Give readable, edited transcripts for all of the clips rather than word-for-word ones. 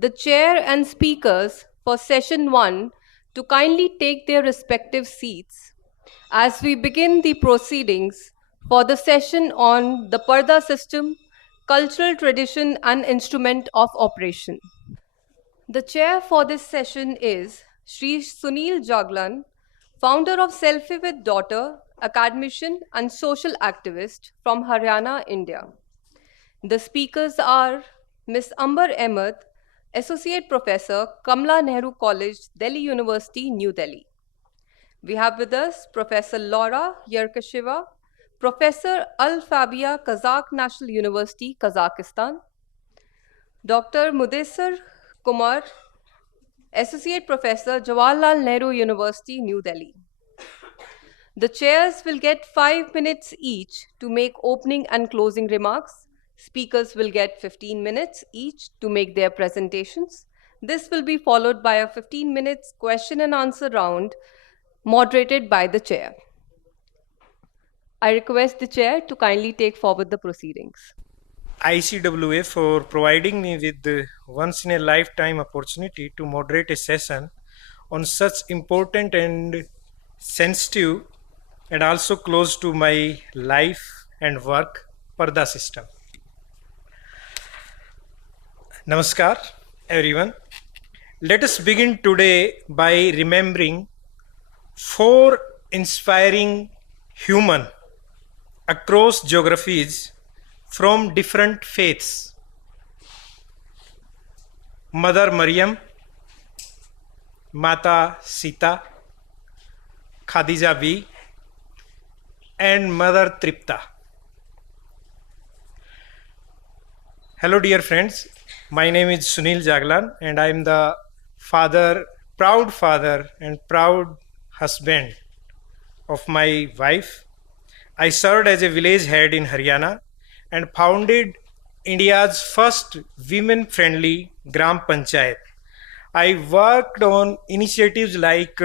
the chair and speakers for session 1 to kindly take their respective seats as we begin the proceedings for the session on the Purdah system, cultural tradition and instrument of operation. The chair for this session is Sri Sunil Jaglan, founder of Selfie with Daughter, academician and social activist from Haryana, India. The speakers are Ms. Ambar Ahmad, Associate Professor, Kamla Nehru College, Delhi University, New Delhi. We have with us Professor Laura Yerekesheva, Professor Al Fabia, Kazakh National University, Kazakhstan. Dr. Muddassir Quamar, Associate Professor, Jawaharlal Nehru University, New Delhi. The chairs will get 5 minutes each to make opening and closing remarks. Speakers will get 15 minutes each to make their presentations. This will be followed by a 15 minutes question and answer round moderated by the chair. I request the chair to kindly take forward the proceedings. ICWA for providing me with the once in a lifetime opportunity to moderate a session on such important and sensitive and also close to my life and work Purdah system. Namaskar everyone. Let us begin today by remembering 4 inspiring human across geographies from different faiths. Mother Maryam, Mata Sita, Khadija B, and Mother Tripta. Hello dear friends, my name is Sunil Jaglan and I am the proud father and proud husband of my wife. I served as a village head in Haryana and founded India's first women-friendly Gram Panchayat. I worked on initiatives like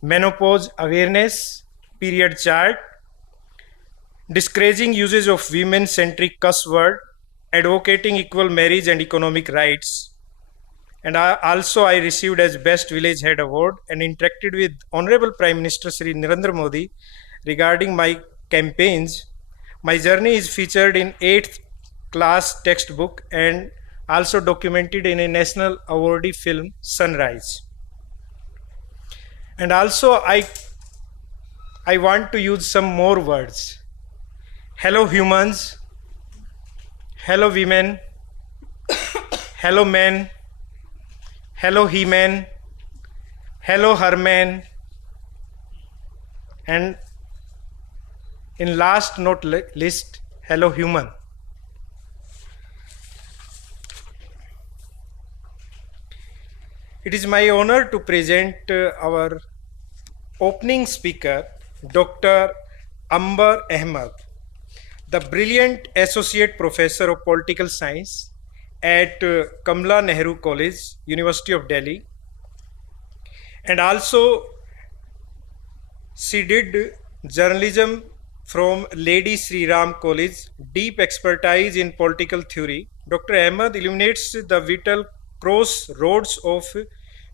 menopause awareness, period chart, discouraging usage of women-centric cuss word, advocating equal marriage and economic rights. And I received as Best Village Head Award and interacted with Honorable Prime Minister Sri Narendra Modi regarding my campaigns. My journey is featured in 8th class textbook and also documented in a national awardee film, Sunrise. And also I want to use some more words. Hello humans, hello women, hello men, hello he-man, hello her-man, and in last not least, hello human. It is my honor to present our opening speaker, Dr. Ambar Ahmad, the brilliant Associate Professor of Political Science at Kamla Nehru College, University of Delhi. And also she did journalism from Lady Sri Ram College, deep expertise in political theory. Dr. Ahmad illuminates the vital crossroads of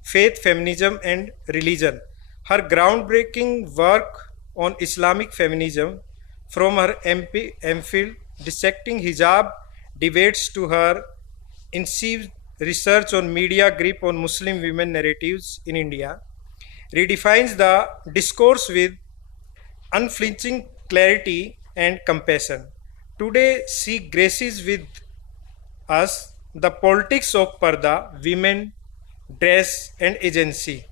faith, feminism, and religion. Her groundbreaking work on Islamic feminism, from her MPhil dissecting hijab debates to her incisive research on media grip on Muslim women narratives in India, redefines the discourse with unflinching clarity and compassion. Today, she graces with us the politics of Purdah, women, dress, and agency,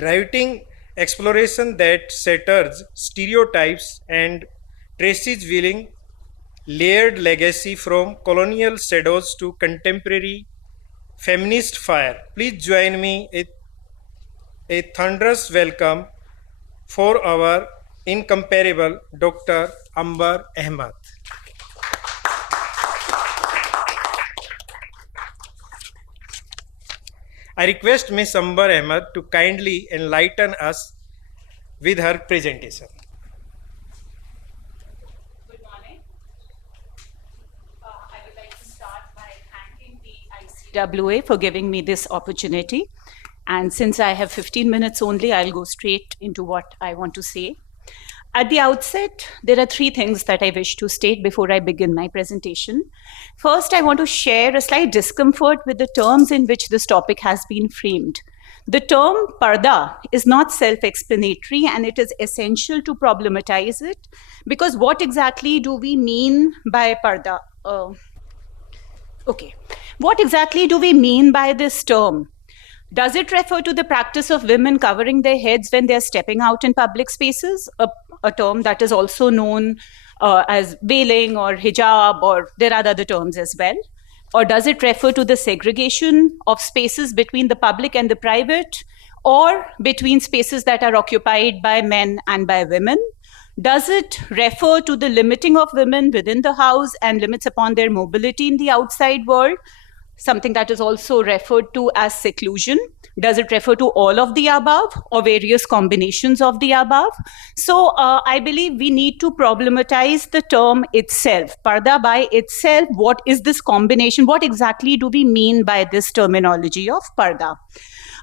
writing exploration that shatters stereotypes and traces willing layered legacy from colonial shadows to contemporary feminist fire. Please join me in a thunderous welcome for our incomparable Dr. Ambar Ahmad. I request Ms. Ambar Ahmad to kindly enlighten us with her presentation. Good morning. I would like to start by thanking the ICWA ICWA for giving me this opportunity. And since I have 15 minutes only, I'll go straight into what I want to say. At the outset, there are three things that I wish to state before I begin my presentation. First, I want to share a slight discomfort with the terms in which this topic has been framed. The term Purdah is not self-explanatory, and it is essential to problematize it, because what exactly do we mean by Purdah? What exactly do we mean by this term? Does it refer to the practice of women covering their heads when they're stepping out in public spaces, a term that is also known as veiling or hijab, or there are other terms as well? Or does it refer to the segregation of spaces between the public and the private, or between spaces that are occupied by men and by women? Does it refer to the limiting of women within the house and limits upon their mobility in the outside world, something that is also referred to as seclusion? Does it refer to all of the above or various combinations of the above? So I believe we need to problematize the term itself. Purdah by itself, what is this combination? What exactly do we mean by this terminology of Purdah?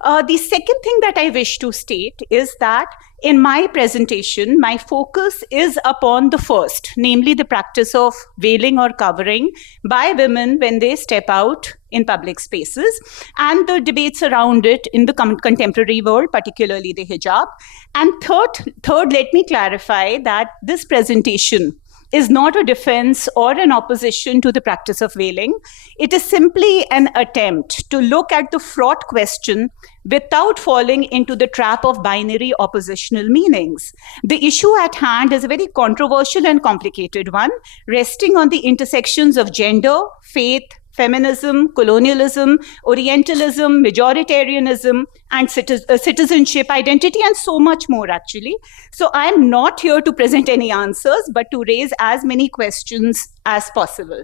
The second thing that I wish to state is that in my presentation, my focus is upon the first, namely the practice of veiling or covering by women when they step out in public spaces, and the debates around it in the contemporary world, particularly the hijab. And third, let me clarify that this presentation is not a defense or an opposition to the practice of veiling. It is simply an attempt to look at the fraught question without falling into the trap of binary oppositional meanings. The issue at hand is a very controversial and complicated one, resting on the intersections of gender, faith, feminism, colonialism, Orientalism, majoritarianism, and citizenship, identity, and so much more, actually. So I'm not here to present any answers, but to raise as many questions as possible.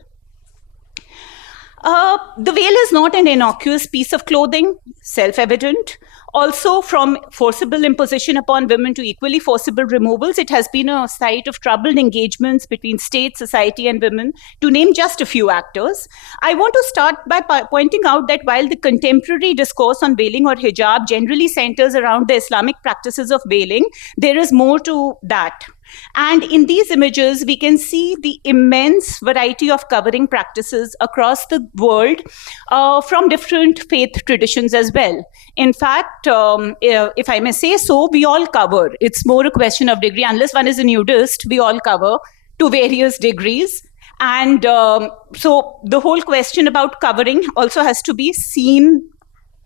The veil is not an innocuous piece of clothing, self-evident. Also, from forcible imposition upon women to equally forcible removals, it has been a site of troubled engagements between state, society, and women, to name just a few actors. I want to start by pointing out that while the contemporary discourse on veiling or hijab generally centers around the Islamic practices of veiling, there is more to that. And in these images, we can see the immense variety of covering practices across the world from different faith traditions as well. In fact, if I may say so, we all cover. It's more a question of degree. Unless one is a nudist, we all cover to various degrees. And so the whole question about covering also has to be seen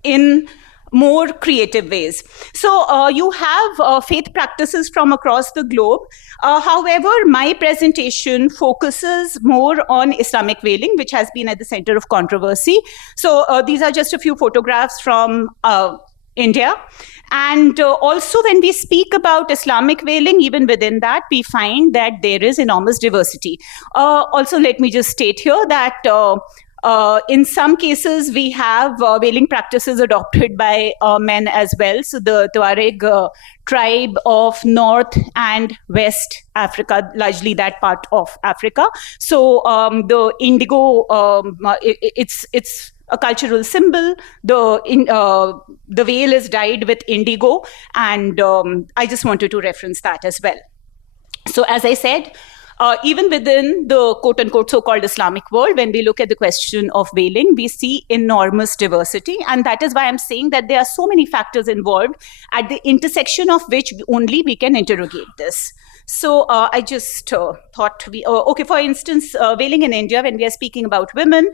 in more creative ways. So you have faith practices from across the globe. However, my presentation focuses more on Islamic veiling, which has been at the center of controversy. So these are just a few photographs from India. And also when we speak about Islamic veiling, even within that, we find that there is enormous diversity. Also, let me just state here that in some cases, we have veiling practices adopted by men as well. So the Tuareg tribe of North and West Africa, largely that part of Africa. So the indigo, it's a cultural symbol. The veil is dyed with indigo, and I just wanted to reference that as well. So as I said, even within the quote-unquote so-called Islamic world, when we look at the question of veiling, we see enormous diversity. And that is why I'm saying that there are so many factors involved at the intersection of which only we can interrogate this. So I just thought for instance, veiling in India, when we are speaking about women,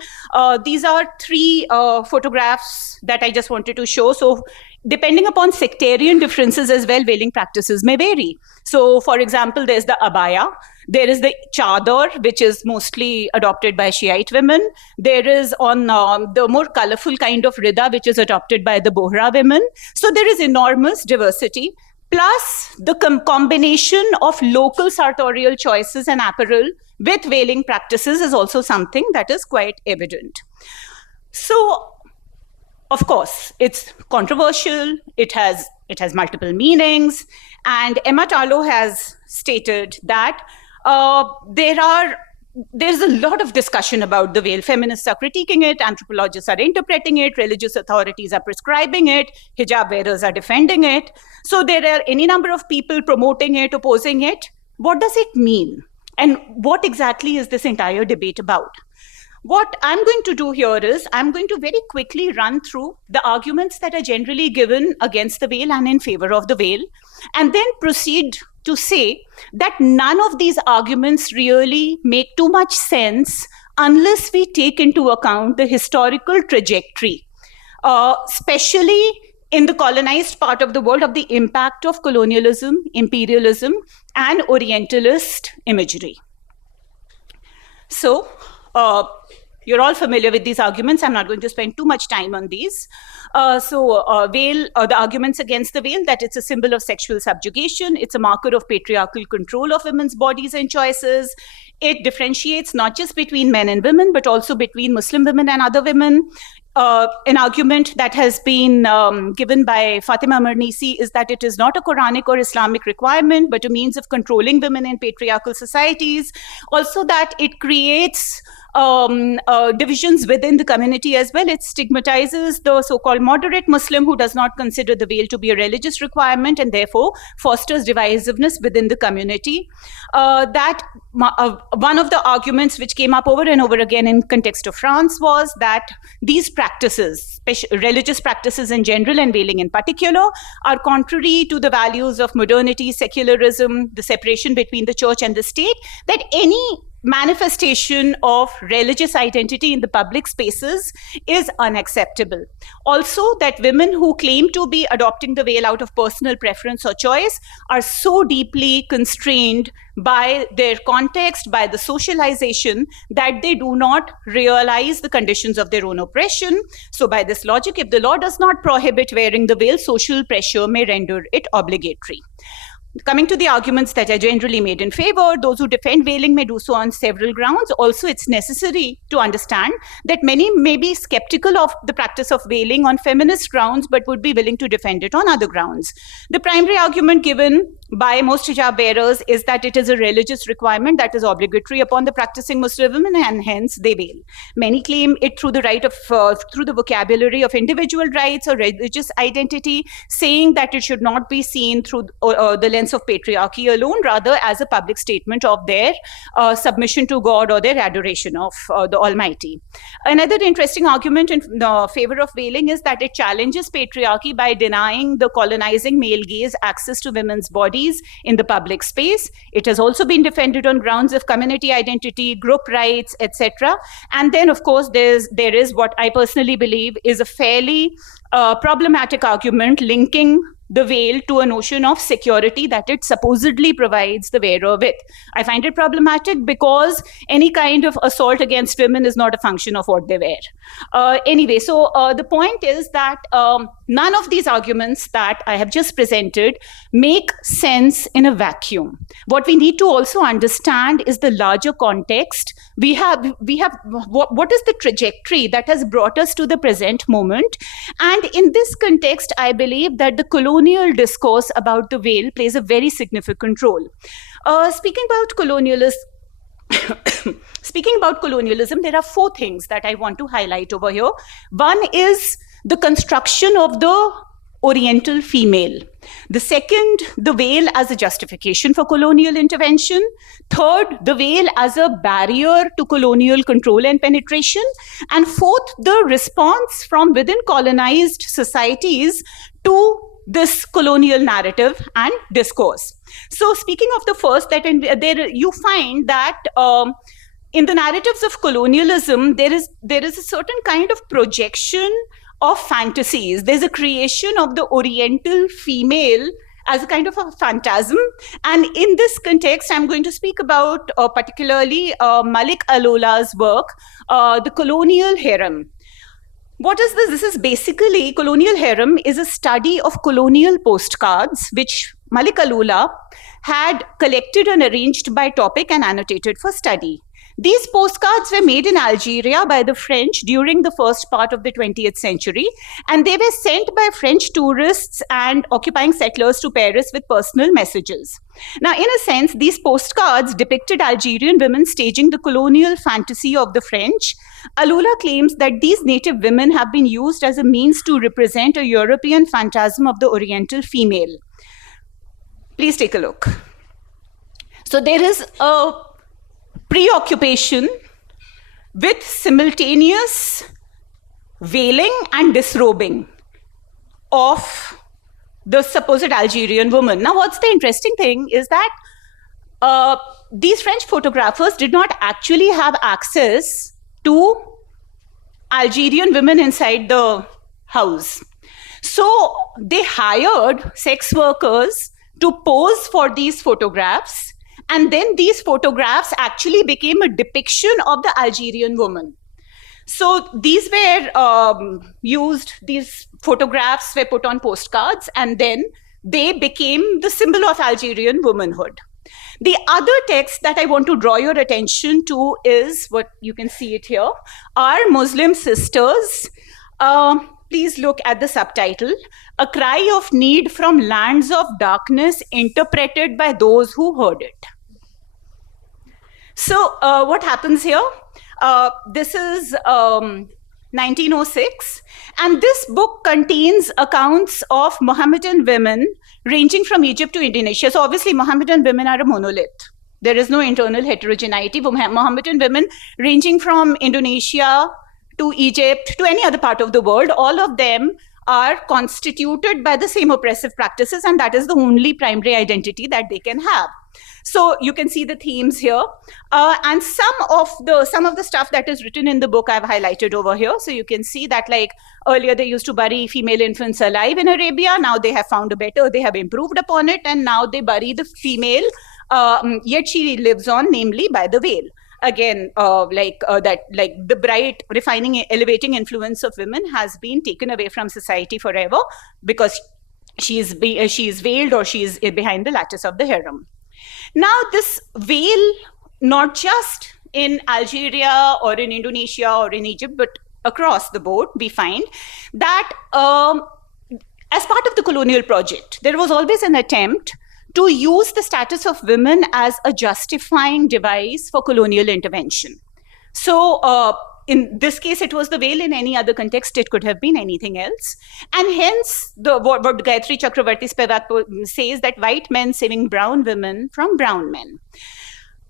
these are three photographs that I just wanted to show. So depending upon sectarian differences as well, veiling practices may vary. So for example, there's the abaya. There is the chador, which is mostly adopted by Shiite women. There is on the more colorful kind of rida, which is adopted by the Bohra women. So there is enormous diversity. Plus, the combination of local sartorial choices and apparel with veiling practices is also something that is quite evident. So, of course, it's controversial. It has multiple meanings. And Emma Tarlow has stated that there are there's a lot of discussion about the veil. Feminists are critiquing it, anthropologists are interpreting it, religious authorities are prescribing it, hijab wearers are defending it. So there are any number of people promoting it, opposing it. What does it mean? And what exactly is this entire debate about? What I'm going to do here is I'm going to very quickly run through the arguments that are generally given against the veil and in favor of the veil, and then proceed to say that none of these arguments really make too much sense unless we take into account the historical trajectory, especially in the colonized part of the world, of the impact of colonialism, imperialism, and Orientalist imagery. So, you're all familiar with these arguments. I'm not going to spend too much time on these. Veil, the arguments against the veil, that it's a symbol of sexual subjugation, it's a marker of patriarchal control of women's bodies and choices. It differentiates not just between men and women, but also between Muslim women and other women. An argument that has been given by Fatima Marnisi is that it is not a Quranic or Islamic requirement, but a means of controlling women in patriarchal societies. Also that it creates divisions within the community as well. It stigmatizes the so-called moderate Muslim who does not consider the veil to be a religious requirement and therefore fosters divisiveness within the community. One of the arguments which came up over and over again in context of France was that these practices, religious practices in general and veiling in particular, are contrary to the values of modernity, secularism, the separation between the church and the state, that any manifestation of religious identity in the public spaces is unacceptable. Also, that women who claim to be adopting the veil out of personal preference or choice are so deeply constrained by their context, by the socialization, that they do not realize the conditions of their own oppression. So by this logic, if the law does not prohibit wearing the veil, social pressure may render it obligatory. Coming to the arguments that are generally made in favor, those who defend veiling may do so on several grounds. Also, it's necessary to understand that many may be skeptical of the practice of veiling on feminist grounds, but would be willing to defend it on other grounds. The primary argument given by most hijab wearers is that it is a religious requirement that is obligatory upon the practicing Muslim women, and hence they veil. Many claim it through the right of through the vocabulary of individual rights or religious identity, saying that it should not be seen through the lens of patriarchy alone, rather as a public statement of their submission to God or their adoration of the Almighty. Another interesting argument in favor of veiling is that it challenges patriarchy by denying the colonizing male gaze access to women's bodies in the public space. It has also been defended on grounds of community identity, group rights, etc. And then, of course, there is what I personally believe is a fairly problematic argument linking the veil to a notion of security that it supposedly provides the wearer with. I find it problematic because any kind of assault against women is not a function of what they wear. Anyway, so the point is that none of these arguments that I have just presented make sense in a vacuum. What we need to also understand is the larger context. We have what is the trajectory that has brought us to the present moment? And in this context, I believe that the colonial discourse about the veil plays a very significant role. Speaking about colonialism, there are four things that I want to highlight over here. One is the construction of the Oriental female. The second, the veil as a justification for colonial intervention. Third, the veil as a barrier to colonial control and penetration. And fourth, the response from within colonized societies to this colonial narrative and discourse. So speaking of the first, that there you find that in the narratives of colonialism, there is a certain kind of projection of fantasies. There's a creation of the Oriental female as a kind of a phantasm. And in this context, I'm going to speak about particularly Malik Alola's work, The Colonial Harem. What is this? This is basically, colonial harem is a study of colonial postcards, which Malik Alola had collected and arranged by topic and annotated for study. These postcards were made in Algeria by the French during the first part of the 20th century, and they were sent by French tourists and occupying settlers to Paris with personal messages. Now, in a sense, these postcards depicted Algerian women staging the colonial fantasy of the French. Alula claims that these native women have been used as a means to represent a European phantasm of the Oriental female. Please take a look. So there is a preoccupation with simultaneous veiling and disrobing of the supposed Algerian woman. Now, what's the interesting thing is that these French photographers did not actually have access to Algerian women inside the house. So they hired sex workers to pose for these photographs, and then these photographs actually became a depiction of the Algerian woman. So these were used, these photographs were put on postcards, and then they became the symbol of Algerian womanhood. The other text that I want to draw your attention to is what you can see it here. Our Muslim sisters, please look at the subtitle, A Cry of Need from Lands of Darkness Interpreted by Those Who Heard It. So what happens here? This is 1906, and this book contains accounts of Mohammedan women ranging from Egypt to Indonesia. So obviously Mohammedan women are a monolith. There is no internal heterogeneity. Mohammedan women ranging from Indonesia to Egypt to any other part of the world, all of them are constituted by the same oppressive practices, and that is the only primary identity that they can have. So you can see the themes here, and some of the stuff that is written in the book I've highlighted over here. So you can see that, like, earlier they used to bury female infants alive in Arabia. Now they have found they have improved upon it, and now they bury the female, yet she lives on, namely by the veil. Again, the bright, refining, elevating influence of women has been taken away from society forever because she is veiled, or she is behind the lattice of the harem. Now, this veil, not just in Algeria or in Indonesia or in Egypt, but across the board, we find that as part of the colonial project, there was always an attempt to use the status of women as a justifying device for colonial intervention. So in this case, it was the veil. In any other context, it could have been anything else. And hence, what Gayatri Chakravarti Spivak says, that white men saving brown women from brown men.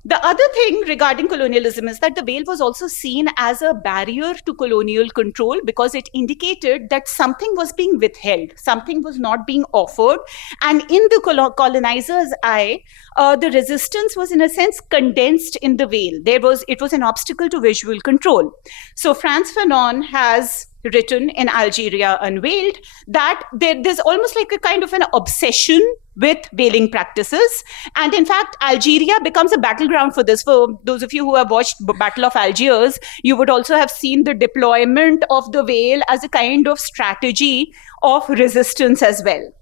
The other thing regarding colonialism is that the veil was also seen as a barrier to colonial control because it indicated that something was being withheld, something was not being offered. And in the colonizer's eye, the resistance was in a sense condensed in the veil. It was an obstacle to visual control. So Frantz Fanon has written in Algeria Unveiled that there's almost like a kind of an obsession with veiling practices. And in fact, Algeria becomes a battleground for this. For those of you who have watched Battle of Algiers, you would also have seen the deployment of the veil as a kind of strategy of resistance as well.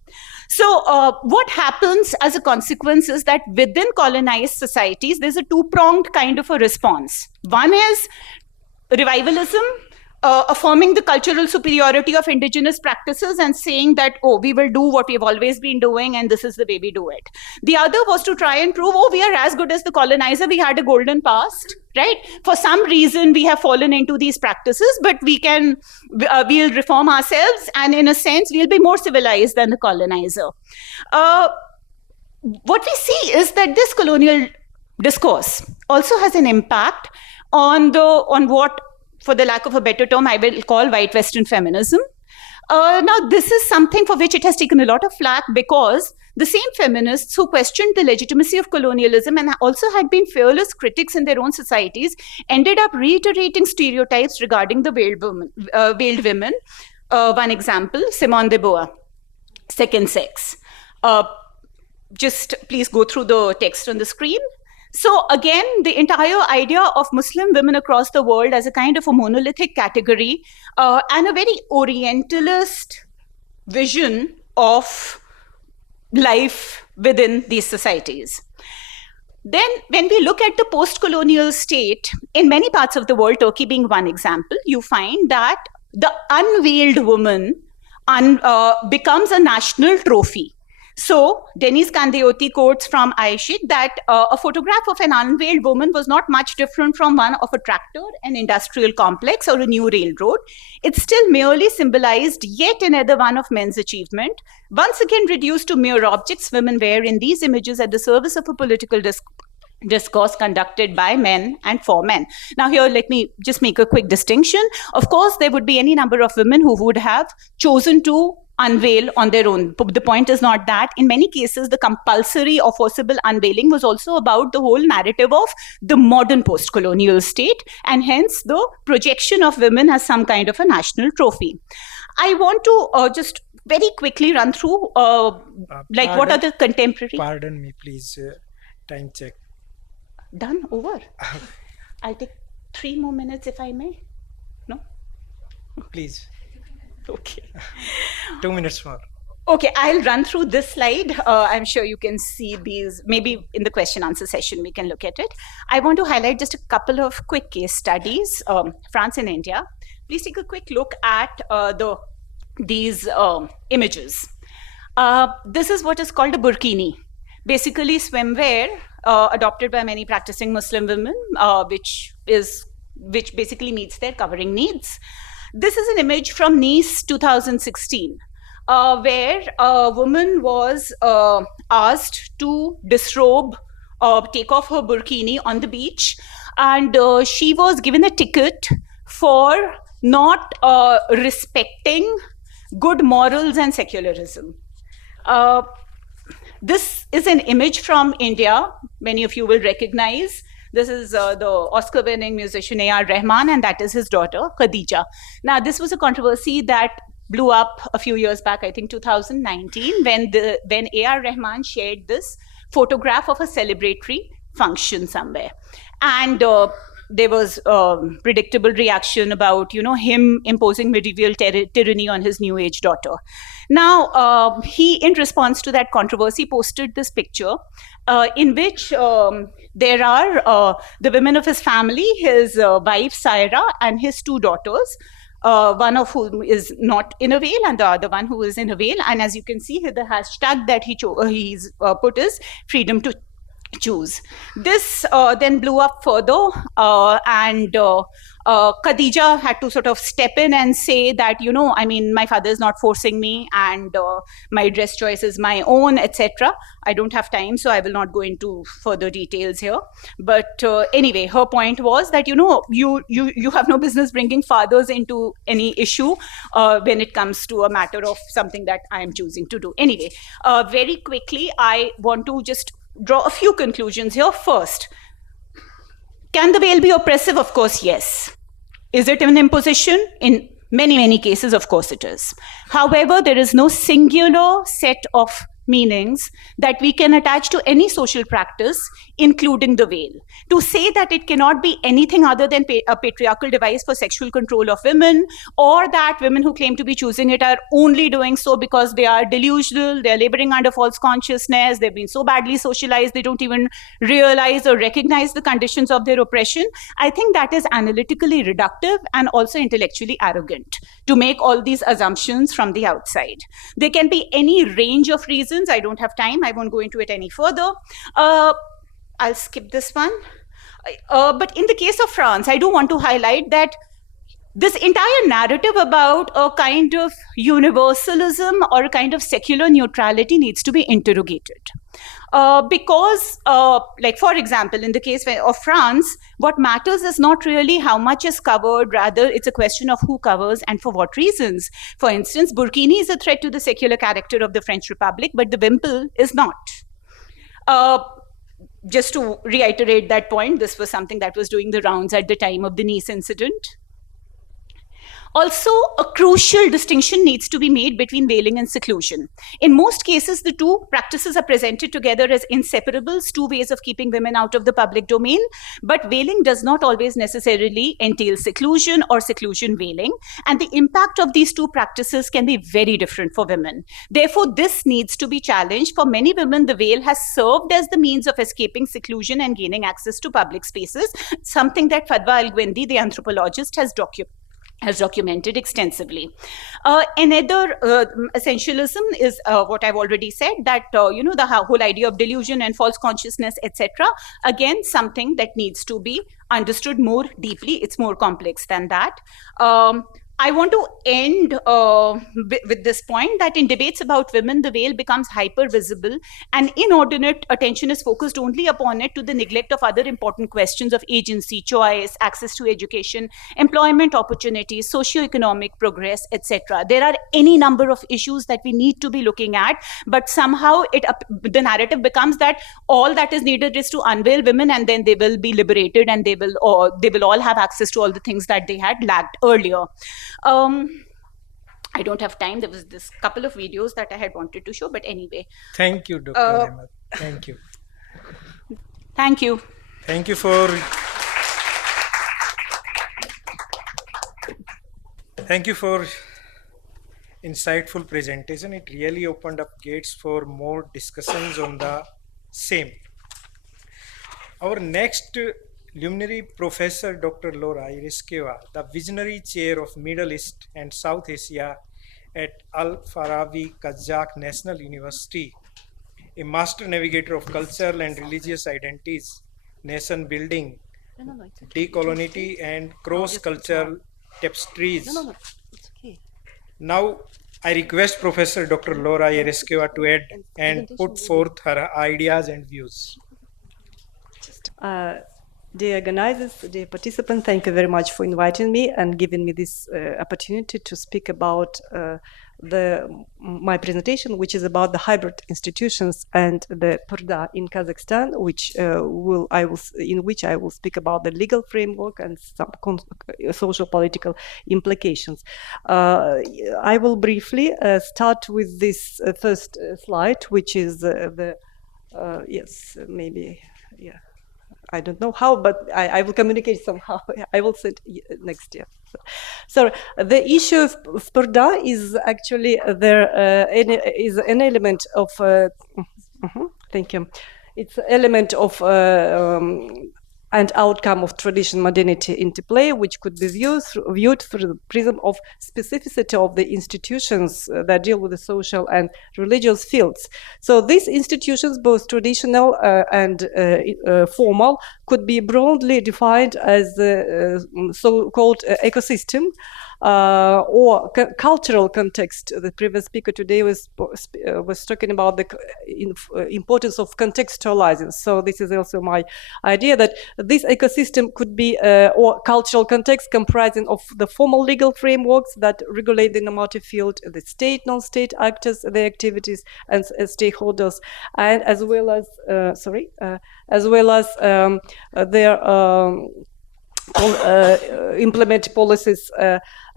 So what happens as a consequence is that within colonized societies, there's a two-pronged kind of a response. One is revivalism, affirming the cultural superiority of indigenous practices and saying that, oh, we will do what we've always been doing and this is the way we do it. The other was to try and prove, oh, we are as good as the colonizer. We had a golden past, right? For some reason, we have fallen into these practices, but we'll reform ourselves, and in a sense, we'll be more civilized than the colonizer. What we see is that this colonial discourse also has an impact on what, for the lack of a better term, I will call white Western feminism. Now, this is something for which it has taken a lot of flack because the same feminists who questioned the legitimacy of colonialism and also had been fearless critics in their own societies ended up reiterating stereotypes regarding the veiled women. One example, Simone de Beauvoir, second sex. Just please go through the text on the screen. So again, the entire idea of Muslim women across the world as a kind of a monolithic category and a very Orientalist vision of life within these societies. Then, when we look at the post-colonial state, in many parts of the world, Turkey being one example, you find that the unveiled woman becomes a national trophy. So, Denis Kandeoti quotes from Aishik that a photograph of an unveiled woman was not much different from one of a tractor, an industrial complex, or a new railroad. It still merely symbolized yet another one of men's achievement. Once again reduced to mere objects, women were in these images at the service of a political discourse conducted by men and for men. Now here, let me just make a quick distinction. Of course, there would be any number of women who would have chosen to unveil on their own. The point is not that. In many cases, the compulsory or forcible unveiling was also about the whole narrative of the modern post-colonial state, and hence the projection of women as some kind of a national trophy. I want to just very quickly run through what are the contemporary... Pardon me, please. Time check. Done? Over? I'll take 3 more minutes if I may. No? Please. Okay. 2 minutes more. Okay, I'll run through this slide. I'm sure you can see these. Maybe in the question answer session, we can look at it. I want to highlight just a couple of quick case studies. France and India. Please take a quick look at these images. This is what is called a burkini. Basically swimwear adopted by many practicing Muslim women, which basically meets their covering needs. This is an image from Nice 2016, where a woman was asked to disrobe, take off her burkini on the beach, and she was given a ticket for not respecting good morals and secularism. This is an image from India. Many of you will recognize. This is the Oscar-winning musician A.R. Rahman, and that is his daughter, Khadija. Now, this was a controversy that blew up a few years back, I think 2019, when A.R. Rahman shared this photograph of a celebratory function somewhere. And there was predictable reaction about, him imposing medieval tyranny on his new age daughter. Now, he, in response to that controversy, posted this picture in which there are the women of his family, his wife, Saira, and his 2 daughters, one of whom is not in a veil and the other one who is in a veil. And as you can see here, the hashtag that he's put is freedom to choose. This then blew up further, and Khadija had to sort of step in and say that, my father is not forcing me, and my dress choice is my own, etc. I don't have time, so I will not go into further details here. But anyway, her point was that, you have no business bringing fathers into any issue when it comes to a matter of something that I am choosing to do. Anyway, very quickly, I want to just draw a few conclusions here. First, can the veil be oppressive? Of course, yes. Is it an imposition? In many, many cases, of course it is. However, there is no singular set of meanings that we can attach to any social practice, including the veil. To say that it cannot be anything other than a patriarchal device for sexual control of women, or that women who claim to be choosing it are only doing so because they are delusional, they're laboring under false consciousness, they've been so badly socialized, they don't even realize or recognize the conditions of their oppression, I think that is analytically reductive and also intellectually arrogant to make all these assumptions from the outside. There can be any range of reasons. I don't have time. I won't go into it any further. I'll skip this one. But in the case of France, I do want to highlight that this entire narrative about a kind of universalism or a kind of secular neutrality needs to be interrogated. Because, for example, in the case of France, what matters is not really how much is covered, rather it's a question of who covers and for what reasons. For instance, burkini is a threat to the secular character of the French Republic, but the wimple is not. Just to reiterate that point, this was something that was doing the rounds at the time of the Nice incident. Also, a crucial distinction needs to be made between veiling and seclusion. In most cases, the two practices are presented together as inseparables, two ways of keeping women out of the public domain, but veiling does not always necessarily entail seclusion or seclusion veiling, and the impact of these two practices can be very different for women. Therefore, this needs to be challenged. For many women, the veil has served as the means of escaping seclusion and gaining access to public spaces, something that Fadwa Al-Gwendi, the anthropologist, has documented extensively. Another essentialism is what I've already said, that the whole idea of delusion and false consciousness, etc. Again, something that needs to be understood more deeply. It's more complex than that. I want to end with this point that in debates about women, the veil becomes hyper visible and inordinate attention is focused only upon it to the neglect of other important questions of agency, choice, access to education, employment opportunities, socio-economic progress, etc. There are any number of issues that we need to be looking at, but somehow the narrative becomes that all that is needed is to unveil women and then they will be liberated and they will all have access to all the things that they had lacked earlier. I don't have time. There was this couple of videos that I had wanted to show, but anyway. Thank you, Dr. Ahmad. Thank you. Thank you. Thank you for insightful presentation. It really opened up gates for more discussions on the same. Our next luminary, Professor Dr. Laura Yerekesheva, the visionary chair of Middle East and South Asia at Farabi, Kazakh National University, a master navigator of cultural and religious identities, nation building, decolonity, and cross-cultural tapestries. It's okay. Now, I request Professor Dr. Laura Yerekesheva to add and put forth her ideas and views. Dear organizers, dear participants, thank you very much for inviting me and giving me this opportunity to speak about my presentation, which is about the hybrid institutions and the Purdah in Kazakhstan, in which I will speak about the legal framework and some social political implications. I will briefly start with this first slide, which is I don't know how, but I will communicate somehow. I will send next year. So the issue of Purdah is actually is an element of. Thank you. It's an element of and outcome of tradition modernity interplay, which could be viewed through the prism of specificity of the institutions that deal with the social and religious fields. So these institutions, both traditional and formal, could be broadly defined as the so-called ecosystem or cultural context. The previous speaker today was talking about the importance of contextualizing. So this is also my idea that this ecosystem could be or cultural context comprising of the formal legal frameworks that regulate the normative field, the state, non-state actors, their activities, and stakeholders, and as well as their implement policies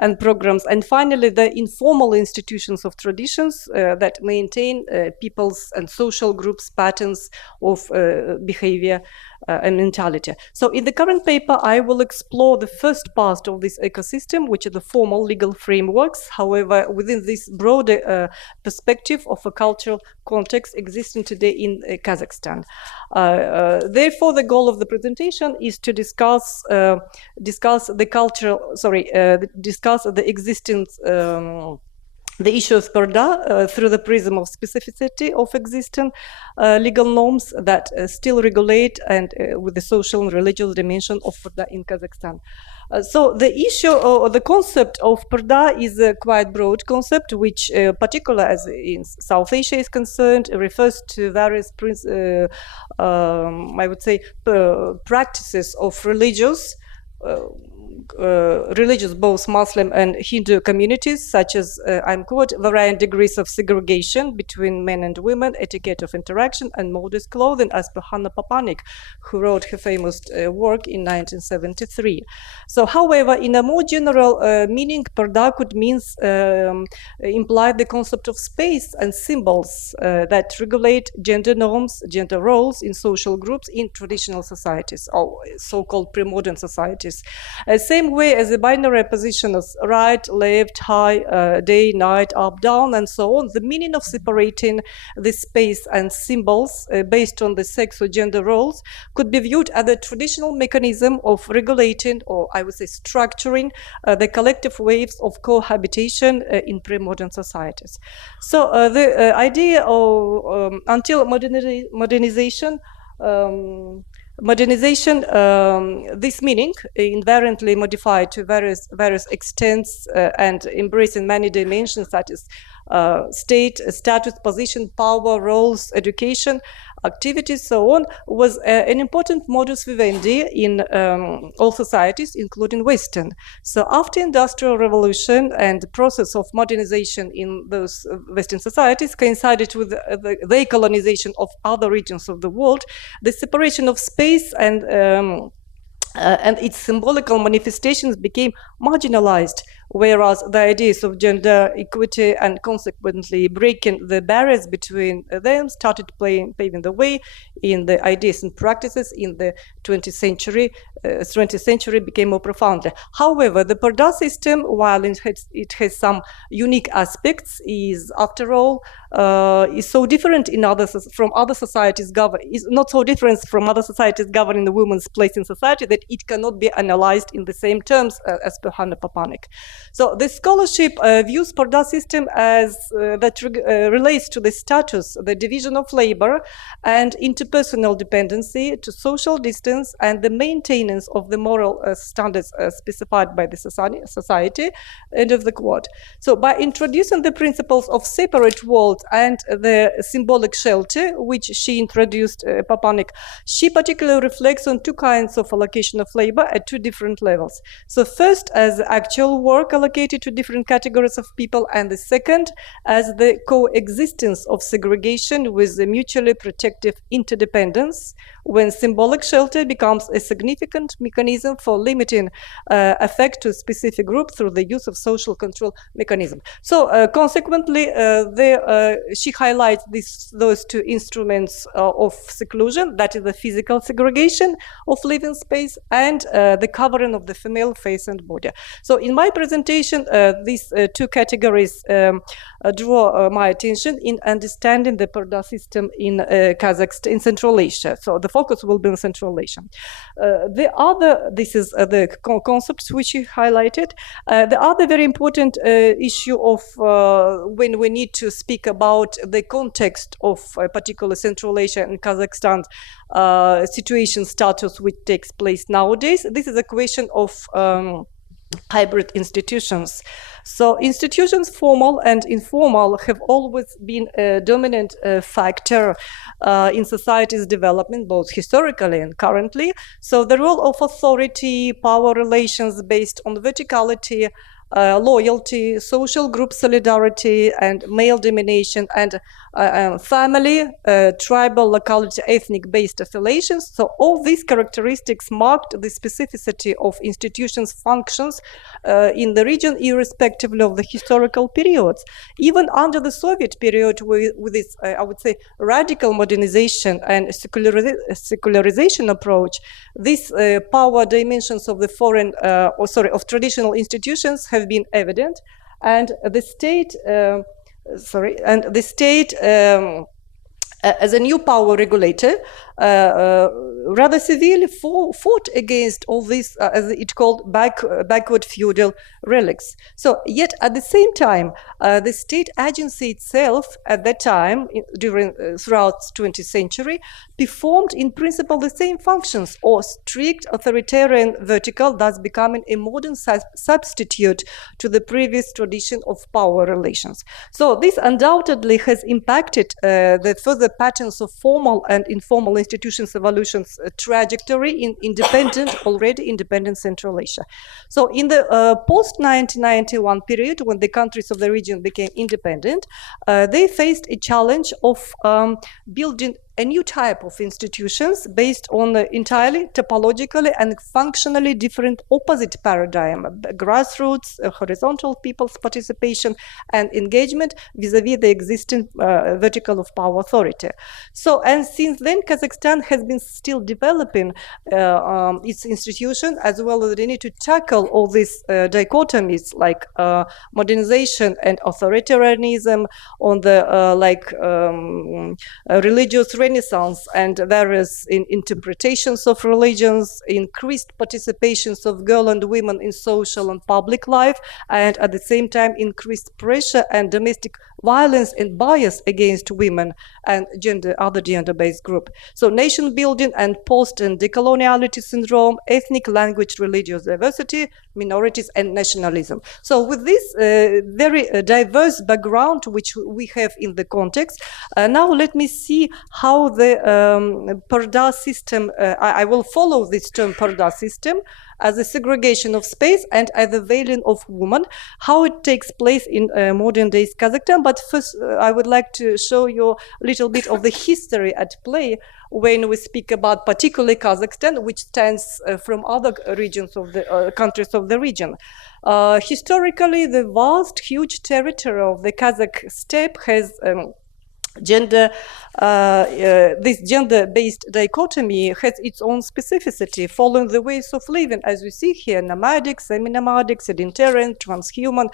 and programs, and finally the informal institutions of traditions that maintain people's and social groups patterns of behavior and mentality. So in the current paper I will explore the first part of this ecosystem, which are the formal legal frameworks, however within this broader perspective of a cultural context existing today in Kazakhstan. Therefore the goal of the presentation is to discuss the existence the issue of Purdah through the prism of specificity of existing legal norms that still regulate and with the social and religious dimension of Purdah in Kazakhstan. So the issue or the concept of Purdah is a quite broad concept, which particularly as in South Asia is concerned, refers to various I would say practices of religious religious, both Muslim and Hindu communities, such as, I'm quote, varying degrees of segregation between men and women, etiquette of interaction, and modest clothing, as per Hanna Papanik, who wrote her famous work in 1973. So, however, in a more general meaning, Purdah could imply the concept of space and symbols that regulate gender norms, gender roles in social groups in traditional societies, or so-called pre-modern societies. Same way as the binary position of right, left, high, day, night, up, down, and so on, the meaning of separating the space and symbols based on the sex or gender roles could be viewed as a traditional mechanism of regulating, or I would say structuring, the collective waves of cohabitation in pre-modern societies. So the idea of until modernization, this meaning invariantly modified to various extents and embracing many dimensions, such as state, status, position, power, roles, education, activities, so on, was an important modus vivendi in all societies, including Western. So after Industrial Revolution and the process of modernization in those Western societies coincided with the colonization of other regions of the world, the separation of space and its symbolical manifestations became marginalized, whereas the ideas of gender equity and consequently breaking the barriers between them started paving the way in the ideas and practices in the 20th century became more profoundly. However, the Purdah system, while it has some unique aspects, is after all is so different from other societies is not so different from other societies governing the woman's place in society that it cannot be analyzed in the same terms as per Hanna Papanik. So the scholarship views Purdah system as that relates to the status, the division of labor, and interpersonal dependency, to social distance and the maintenance of the moral standards specified by the society. End of the quote. So by introducing the principles of separate world and the symbolic shelter, which she introduced, Papanik, she particularly reflects on two kinds of allocation of labor at two different levels. So first, as actual work allocated to different categories of people, and the second, as the coexistence of segregation with the mutually protective interdependence, when symbolic shelter becomes a significant mechanism for limiting effect to a specific group through the use of social control mechanism. So consequently, she highlights those two instruments of seclusion, that is the physical segregation of living space and the covering of the female face and body. So in my presentation, these two categories draw my attention in understanding the Purdah system in Kazakhstan, in Central Asia. So the focus will be on Central Asia. This is the concepts which you highlighted. The other very important issue of when we need to speak about the context of particular Central Asia and Kazakhstan situation status which takes place nowadays, this is a question of hybrid institutions. So institutions, formal and informal, have always been a dominant factor in society's development, both historically and currently. So the role of authority, power relations based on verticality, loyalty, social group solidarity, and male domination, and family, tribal, locality, ethnic-based affiliations. So all these characteristics marked the specificity of institutions' functions in the region, irrespectively of the historical periods. Even under the Soviet period, with its, I would say, radical modernization and secularization approach, these power dimensions of the of traditional institutions have been evident, and the state as a new power regulator rather severely fought against all these, as it called, backward feudal relics. So yet at the same time, the state agency itself at that time, throughout 20th century, performed in principle the same functions, or strict authoritarian vertical, thus becoming a modern substitute to the previous tradition of power relations. So this undoubtedly has impacted the further patterns of formal and informal institutions evolutions its trajectory in already independent Central Asia. So in the post-1991 period, when the countries of the region became independent, they faced a challenge of building a new type of institutions based on entirely topologically and functionally different opposite paradigm, grassroots, horizontal people's participation and engagement vis-a-vis the existing vertical of power authority. So, and since then, Kazakhstan has been still developing its institution, as well as they need to tackle all these dichotomies like modernization and authoritarianism, on the religious renaissance and various interpretations of religions, increased participations of girls and women in social and public life, and at the same time increased pressure and domestic violence and bias against women and other gender-based group. So nation building and post and decoloniality syndrome, ethnic, language, religious diversity, minorities and nationalism. So with this very diverse background which we have in the context, now let me see how the Purdah system, I will follow this term Purdah system, as a segregation of space and as a veiling of woman, how it takes place in modern days Kazakhstan. But first, I would like to show you a little bit of the history at play when we speak about particularly Kazakhstan, which stands from other regions of the countries of the region. Historically, the vast, huge territory of the Kazakh steppe has this gender-based dichotomy has its own specificity, following the ways of living, as we see here: nomadic, semi-nomadic, sedentarian, transhuman,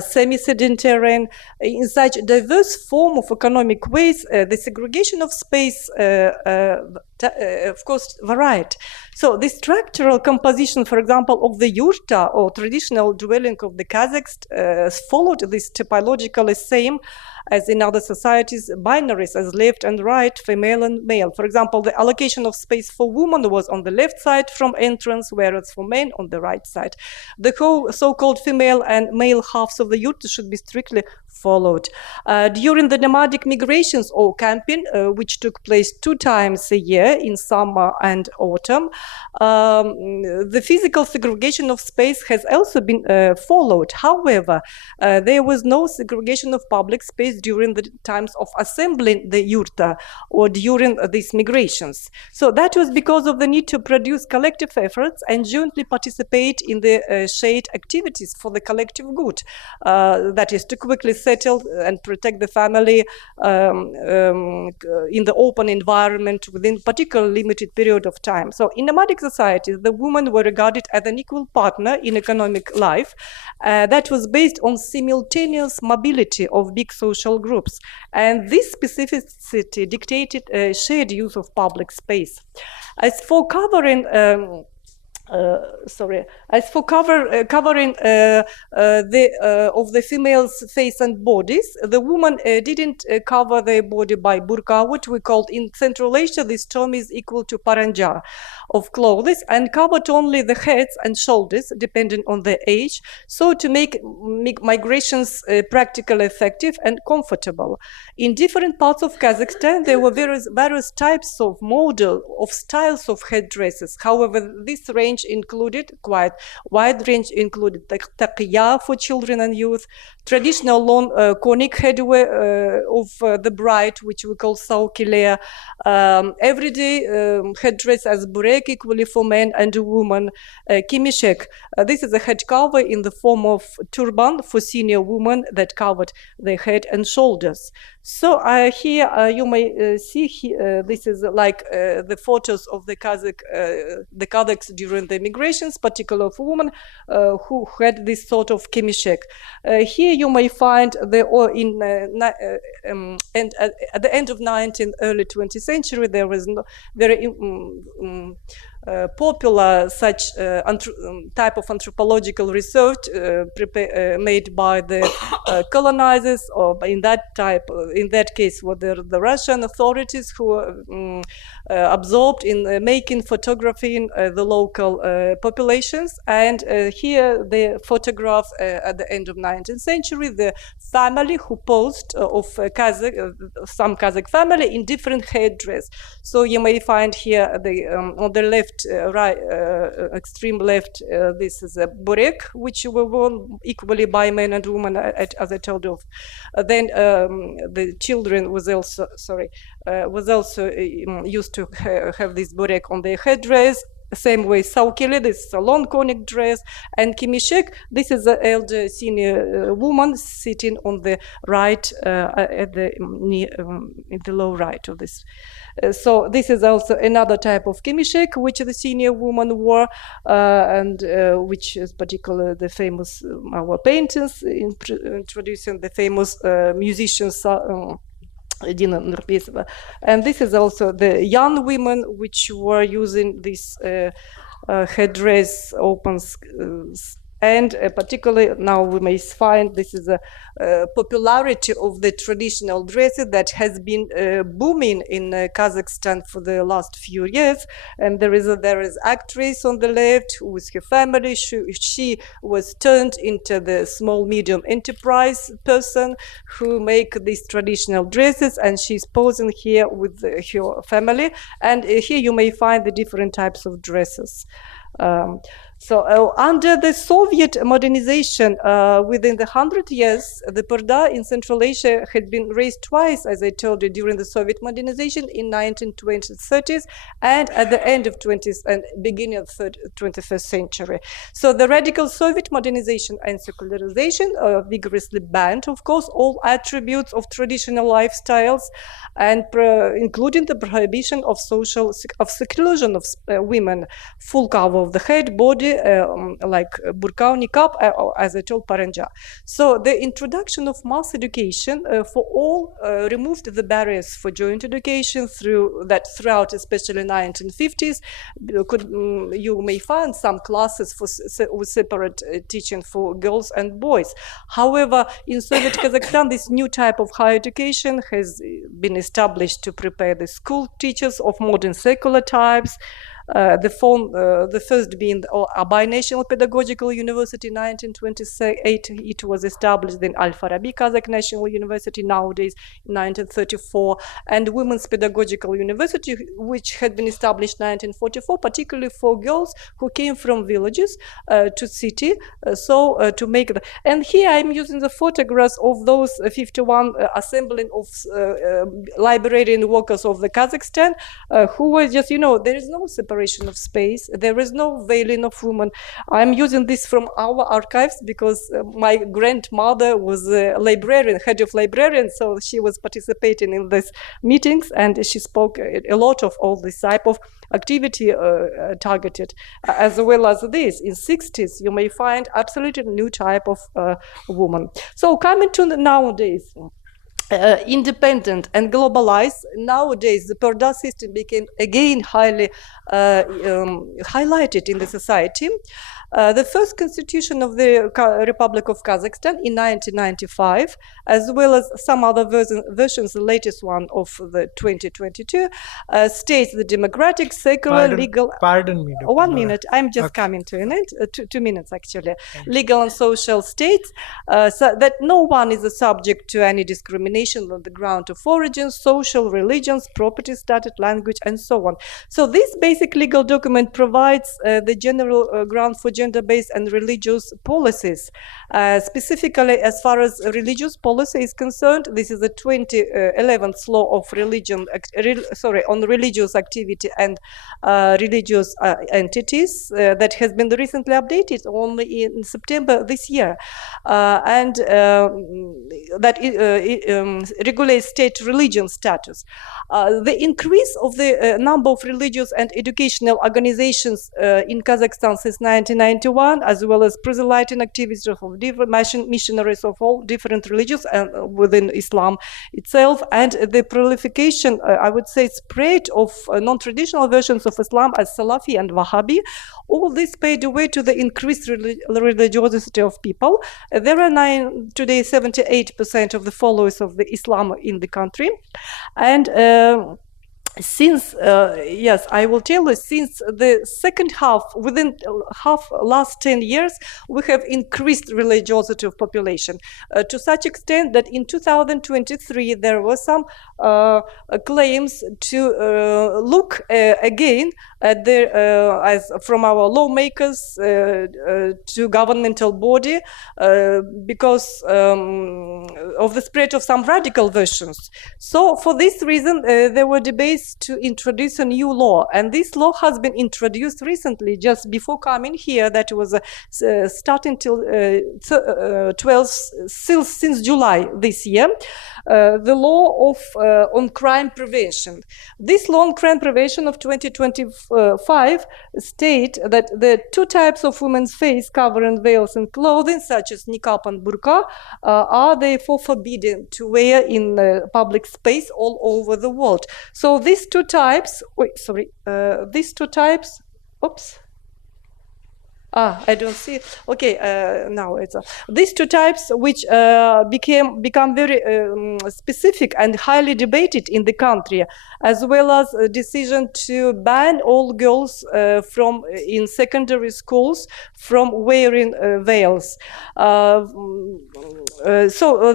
semi-sedentarian. In such diverse form of economic ways, the segregation of space, of course, varied. So the structural composition, for example, of the yurta or traditional dwelling of the Kazakhs followed this typologically same as in other societies, binaries as left and right, female and male. For example, the allocation of space for women was on the left side from entrance, whereas for men on the right side. The whole so-called female and male halves of the yurta should be strictly followed. During the nomadic migrations or camping, which took place 2 times a year in summer and autumn, the physical segregation of space has also been followed. However, there was no segregation of public space during the times of assembling the yurta or during these migrations. So that was because of the need to produce collective efforts and jointly participate in the shared activities for the collective good. That is to quickly settle and protect the family in the open environment within a particularly limited period of time. So in nomadic societies, the women were regarded as an equal partner in economic life that was based on simultaneous mobility of big social groups. And this specificity dictated shared use of public space. As for covering covering of the female's face and bodies, the woman didn't cover their body by burqa, which we called in Central Asia, this term is equal to paranja of clothes, and covered only the heads and shoulders, depending on their age, so to make migrations practically effective and comfortable. In different parts of Kazakhstan, there were various types of styles of headdresses. However, this range included, quite wide range included taqiyya for children and youth, traditional long conic headwear of the bride, which we call saukile, everyday headdress as burek, equally for men and women, kimishek. This is a head cover in the form of turban for senior women that covered their head and shoulders. So here you may see this is like the photos of the Kazakhs during the migrations, particularly of women who had this sort of kimishek. Here you may find at the end of 19th, early 20th century, there was very popular such type of anthropological research made by the colonizers, or in that case were the Russian authorities who absorbed in making photography in the local populations. And here the photograph at the end of 19th century, the family who posed of some Kazakh family in different headdress. So you may find here on the left, extreme left, this is a burek, which were worn equally by men and women, as I told you. Then the children was also used to have this burek on their headdress. Same way, saukeli, this is a long conic dress, and kimishek, this is an elder senior woman sitting on the right, at the in the low right of this. So this is also another type of kimishek which the senior woman wore, and which is particularly the famous our painters introducing the famous musicians. And this is also the young women which were using this headdress, open, and particularly now we may find this is a popularity of the traditional dresses that has been booming in Kazakhstan for the last few years. And there is actress on the left with her family. She was turned into the small medium enterprise person who make these traditional dresses, and she's posing here with her family. And here you may find the different types of dresses. So under the Soviet modernization, within the 100 years, the Purdah in Central Asia had been raised twice, as I told you, during the Soviet modernization in 1920s, 30s, and at the end of 20th and beginning of 21st century. So the radical Soviet modernization and secularization vigorously banned, of course, all attributes of traditional lifestyles, and including the prohibition of seclusion of women, full cover of the head, body, like burqa, niqab, as I told, paranja. So the introduction of mass education for all removed the barriers for joint education throughout, especially 1950s. You may find some classes with separate teaching for girls and boys. However, in Soviet Kazakhstan, this new type of higher education has been established to prepare the school teachers of modern secular types. The first being the Binational Pedagogical University in 1928. It was established in Farabi Kazakh National University nowadays in 1934, and Women's Pedagogical University, which had been established in 1944, particularly for girls who came from villages to city. To make the, and here I'm using the photographs of those 51 assembling of librarian workers of the Kazakhstan who were just, there is no separation of space. There is no veiling of women. I'm using this from our archives because my grandmother was a librarian, head of librarian, so she was participating in these meetings, and she spoke a lot of all this type of activity targeted, as well as this. In 60s, you may find absolutely new type of woman. So coming to nowadays, independent and globalized, nowadays the Purdah system became again highly highlighted in the society. The first constitution of the Republic of Kazakhstan in 1995, as well as some other versions, the latest one of the 2022, states the democratic, secular, legal... Pardon me, Dr. 1 minute, I'm just coming to an end, 2 minutes actually. Legal and social states, so that no one is a subject to any discrimination on the ground of origin, social, religions, property status, language, and so on. So this basic legal document provides the general ground for gender-based and religious policies. Specifically, as far as religious policy is concerned, this is the 2011 law of religion, on religious activity and religious entities that has been recently updated only in September this year, and that regulates state religion status. The increase of the number of religious and educational organizations in Kazakhstan since 1990 1991, as well as proselyting activities of different missionaries of all different religions and within Islam itself, and the proliferation, I would say, spread of non-traditional versions of Islam as Selfie and Wahhabi. All this paved the way to the increased religiosity of people. There are today 78% of the followers of the Islam in the country, and since yes, I will tell you, since the second half, within last 10 years, we have increased religiosity of population to such extent that in 2023 there were some claims to look again at the as from our lawmakers to governmental body because of the spread of some radical versions. So for this reason, there were debates to introduce a new law, and this law has been introduced recently, just before coming here. That was starting till 12th since July this year. The law of on crime prevention. This law on crime prevention of 2025 state that the two types of women's face covering veils and clothing, such as niqab and burqa, are therefore forbidden to wear in public space all over the world. So these two types, these two types, oops. I don't see it. Okay, now it's these two types, which become very specific and highly debated in the country, as well as a decision to ban all girls from in secondary schools from wearing veils. So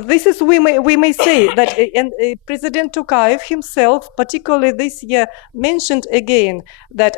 this is we may say that and President Tokayev himself, particularly this year, mentioned again that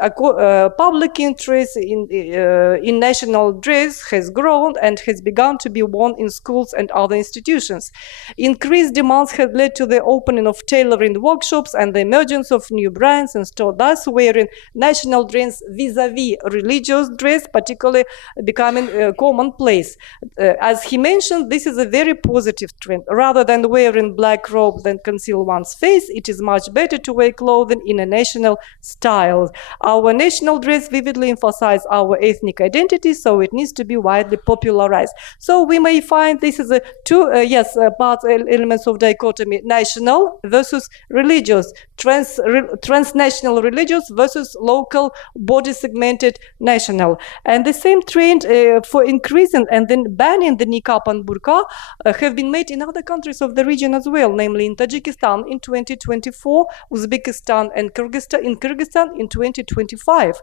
public interest in national dress has grown and has begun to be worn in schools and other institutions. Increased demands have led to the opening of tailoring workshops and the emergence of new brands and stores, thus wearing national dress vis-a-vis religious dress, particularly becoming commonplace. As he mentioned, this is a very positive trend. Rather than wearing black robes that conceal one's face, it is much better to wear clothing in a national style. Our national dress vividly emphasizes our ethnic identity, so it needs to be widely popularized. So we may find this is a two elements of dichotomy: national versus religious, transnational religious versus local body segmented national. And the same trend for increasing and then banning the niqab and burqa have been made in other countries of the region as well, namely in Tajikistan in 2024, Uzbekistan and Kyrgyzstan in 2025.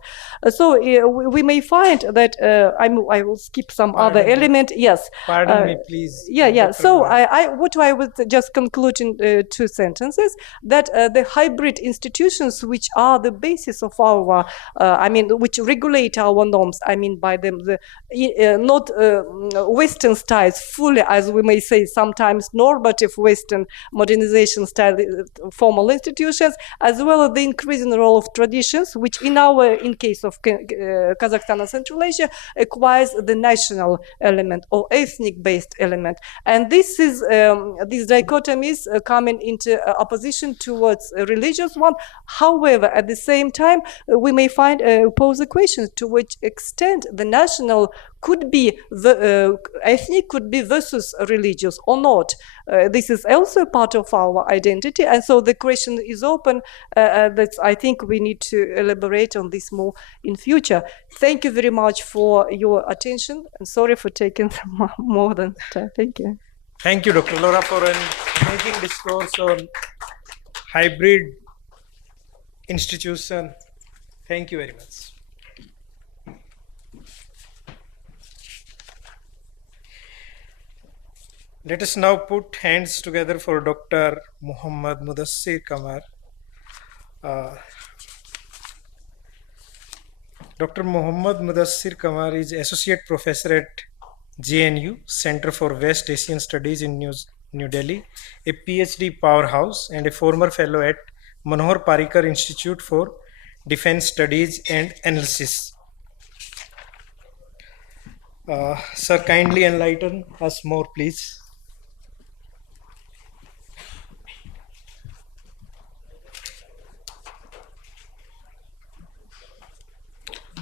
So we may find that I will skip some other element. Yes. Pardon me, please. Yeah. So what I would just conclude in 2 sentences, that the hybrid institutions which are the basis of our, which regulate our norms, by them, not Western styles fully, as we may say, sometimes normative Western modernization style formal institutions, as well as the increasing role of traditions, which in case of Kazakhstan and Central Asia, acquires the national element or ethnic-based element. And this is these dichotomies coming into opposition towards a religious one. However, at the same time, we may pose a question: to which extent the national could be ethnic could be versus religious or not. This is also part of our identity, and so the question is open. That I think we need to elaborate on this more in future. Thank you very much for your attention, and sorry for taking more than time. Thank you. Thank you, Dr. Laura, for an amazing discourse on hybrid institution. Thank you very much. Let us now put hands together for Dr. Muhammad Muddassir Quamar. Dr. Muhammad Muddassir Quamar is Associate Professor at JNU, Center for West Asian Studies in New Delhi, a PhD powerhouse, and a former fellow at Manohar Parrikar Institute for Defense Studies and Analysis. Sir, kindly enlighten us more, please.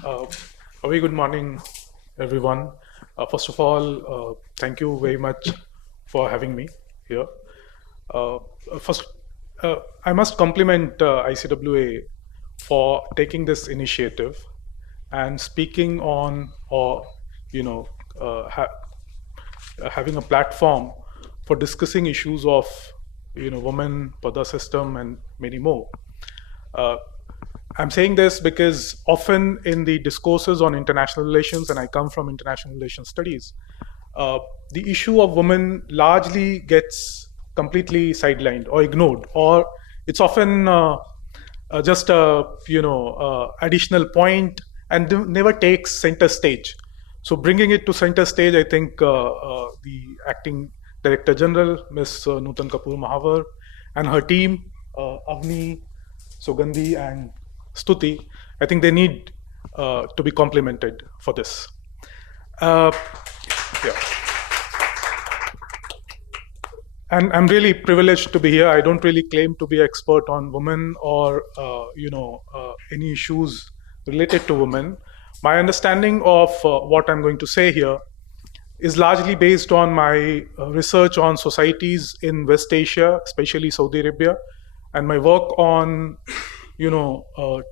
A very good morning everyone. First of all, thank you very much for having me here. First, I must compliment ICWA for taking this initiative and speaking on, or having a platform for discussing issues of women, Purdah system, and many more. I'm saying this because often in the discourses on international relations, and I come from international relations studies, the issue of women largely gets completely sidelined or ignored, or it's often just a additional point and never takes center stage. So bringing it to center stage, I think the acting Director General, Ms. Nutan Kapoor Mahavar, and her team, Avni, Sugandhi, and Stuti, I think they need to be complimented for this. Yeah. And I'm really privileged to be here. I don't really claim to be an expert on women or any issues related to women. My understanding of what I'm going to say here is largely based on my research on societies in West Asia, especially Saudi Arabia, and my work on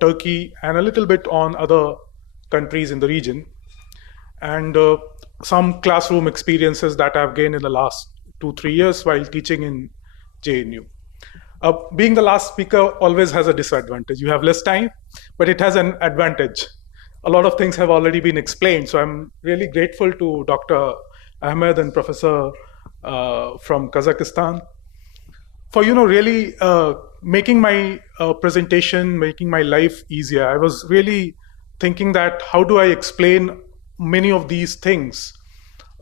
Turkey, and a little bit on other countries in the region, and some classroom experiences that I've gained in the last 2-3 years while teaching in JNU. Being the last speaker always has a disadvantage. You have less time, but it has an advantage. A lot of things have already been explained, so I'm really grateful to Dr. Ahmed and Professor from Kazakhstan for really making my presentation, making my life easier. I was really thinking that how do I explain many of these things,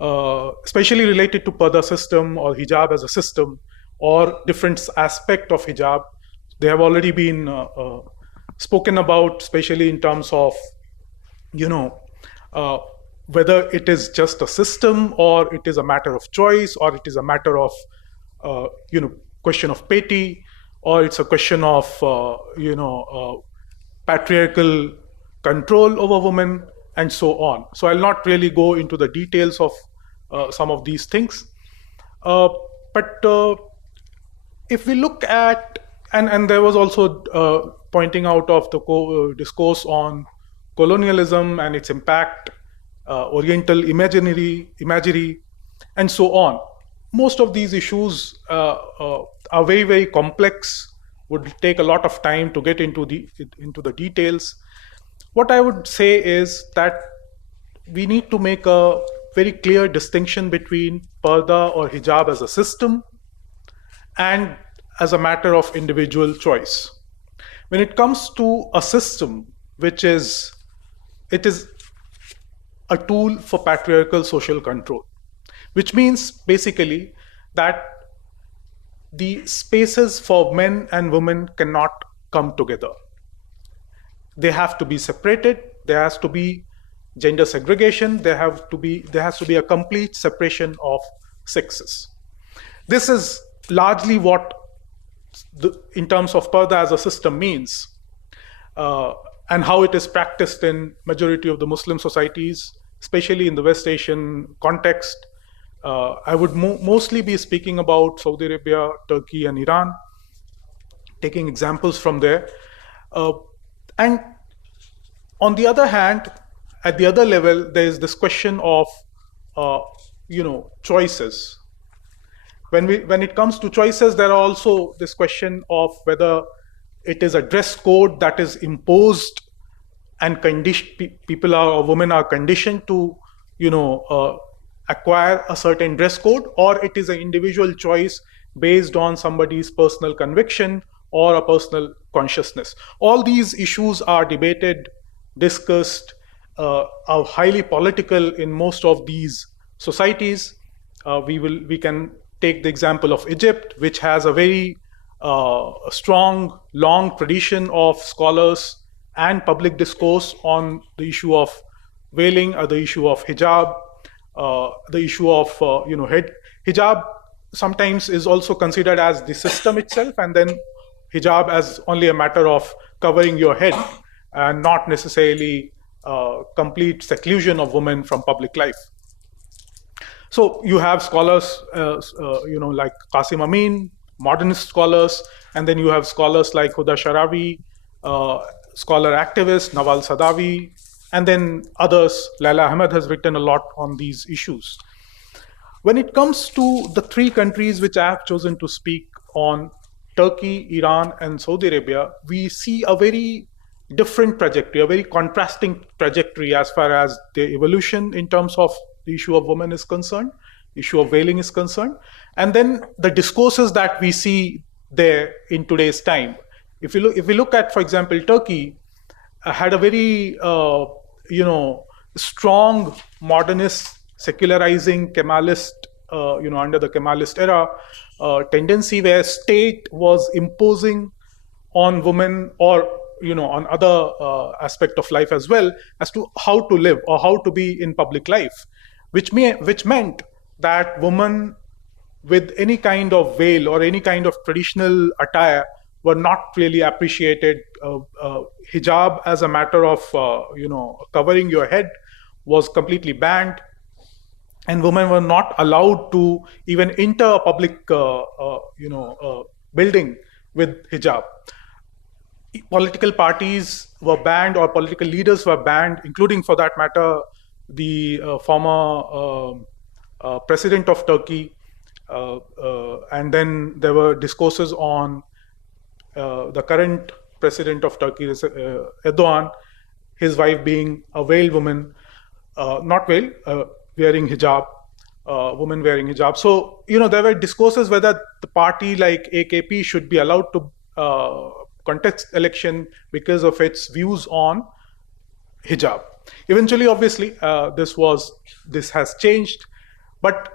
especially related to Purdah system or hijab as a system or different aspect of hijab. They have already been spoken about, especially in terms of whether it is just a system or it is a matter of choice or it is a matter of question of piety, or it's a question of patriarchal control over women, and so on. So I'll not really go into the details of some of these things, but if we look at, and there was also pointing out of the discourse on colonialism and its impact, Oriental imagery, and so on. Most of these issues are very, very complex, would take a lot of time to get into the details. What I would say is that we need to make a very clear distinction between Purdah or hijab as a system and as a matter of individual choice. When it comes to a system, it is a tool for patriarchal social control, which means basically that the spaces for men and women cannot come together. They have to be separated. There has to be gender segregation. There has to be a complete separation of sexes. This is largely what, in terms of Purdah as a system, means, and how it is practiced in majority of the Muslim societies, especially in the West Asian context. I would mostly be speaking about Saudi Arabia, Turkey, and Iran, taking examples from there. And on the other hand, at the other level, there is this question of choices. When it comes to choices, there are also this question of whether it is a dress code that is imposed and people or women are conditioned to acquire a certain dress code, or it is an individual choice based on somebody's personal conviction or a personal consciousness. All these issues are debated, discussed, are highly political in most of these societies. We can take the example of Egypt, which has a very strong, long tradition of scholars and public discourse on the issue of veiling, or the issue of hijab, the issue of hijab sometimes is also considered as the system itself, and then hijab as only a matter of covering your head and not necessarily complete seclusion of women from public life. So you have scholars, like Qasim Amin, modernist scholars, and then you have scholars like Huda Sharawi, scholar activist Nawal Sadawi, and then others. Laila Ahmed has written a lot on these issues. When it comes to the three countries which I have chosen to speak on, Turkey, Iran, and Saudi Arabia, we see a very different trajectory, a very contrasting trajectory as far as the evolution in terms of the issue of women is concerned, issue of veiling is concerned, and then the discourses that we see there in today's time. If we look at, for example, Turkey had a very strong modernist, secularizing Kemalist, under the Kemalist era, tendency where state was imposing on women or on other aspect of life as well as to how to live or how to be in public life, which meant that women with any kind of veil or any kind of traditional attire were not really appreciated. Hijab as a matter of covering your head was completely banned, and women were not allowed to even enter a public building with hijab. Political parties were banned, or political leaders were banned, including, for that matter, the former president of Turkey. And then there were discourses on the current president of Turkey, Erdogan, his wife being a veiled woman, not veiled, wearing hijab, women wearing hijab. So, there were discourses whether the party like AKP should be allowed to contest election because of its views on hijab. Eventually, obviously, this has changed, but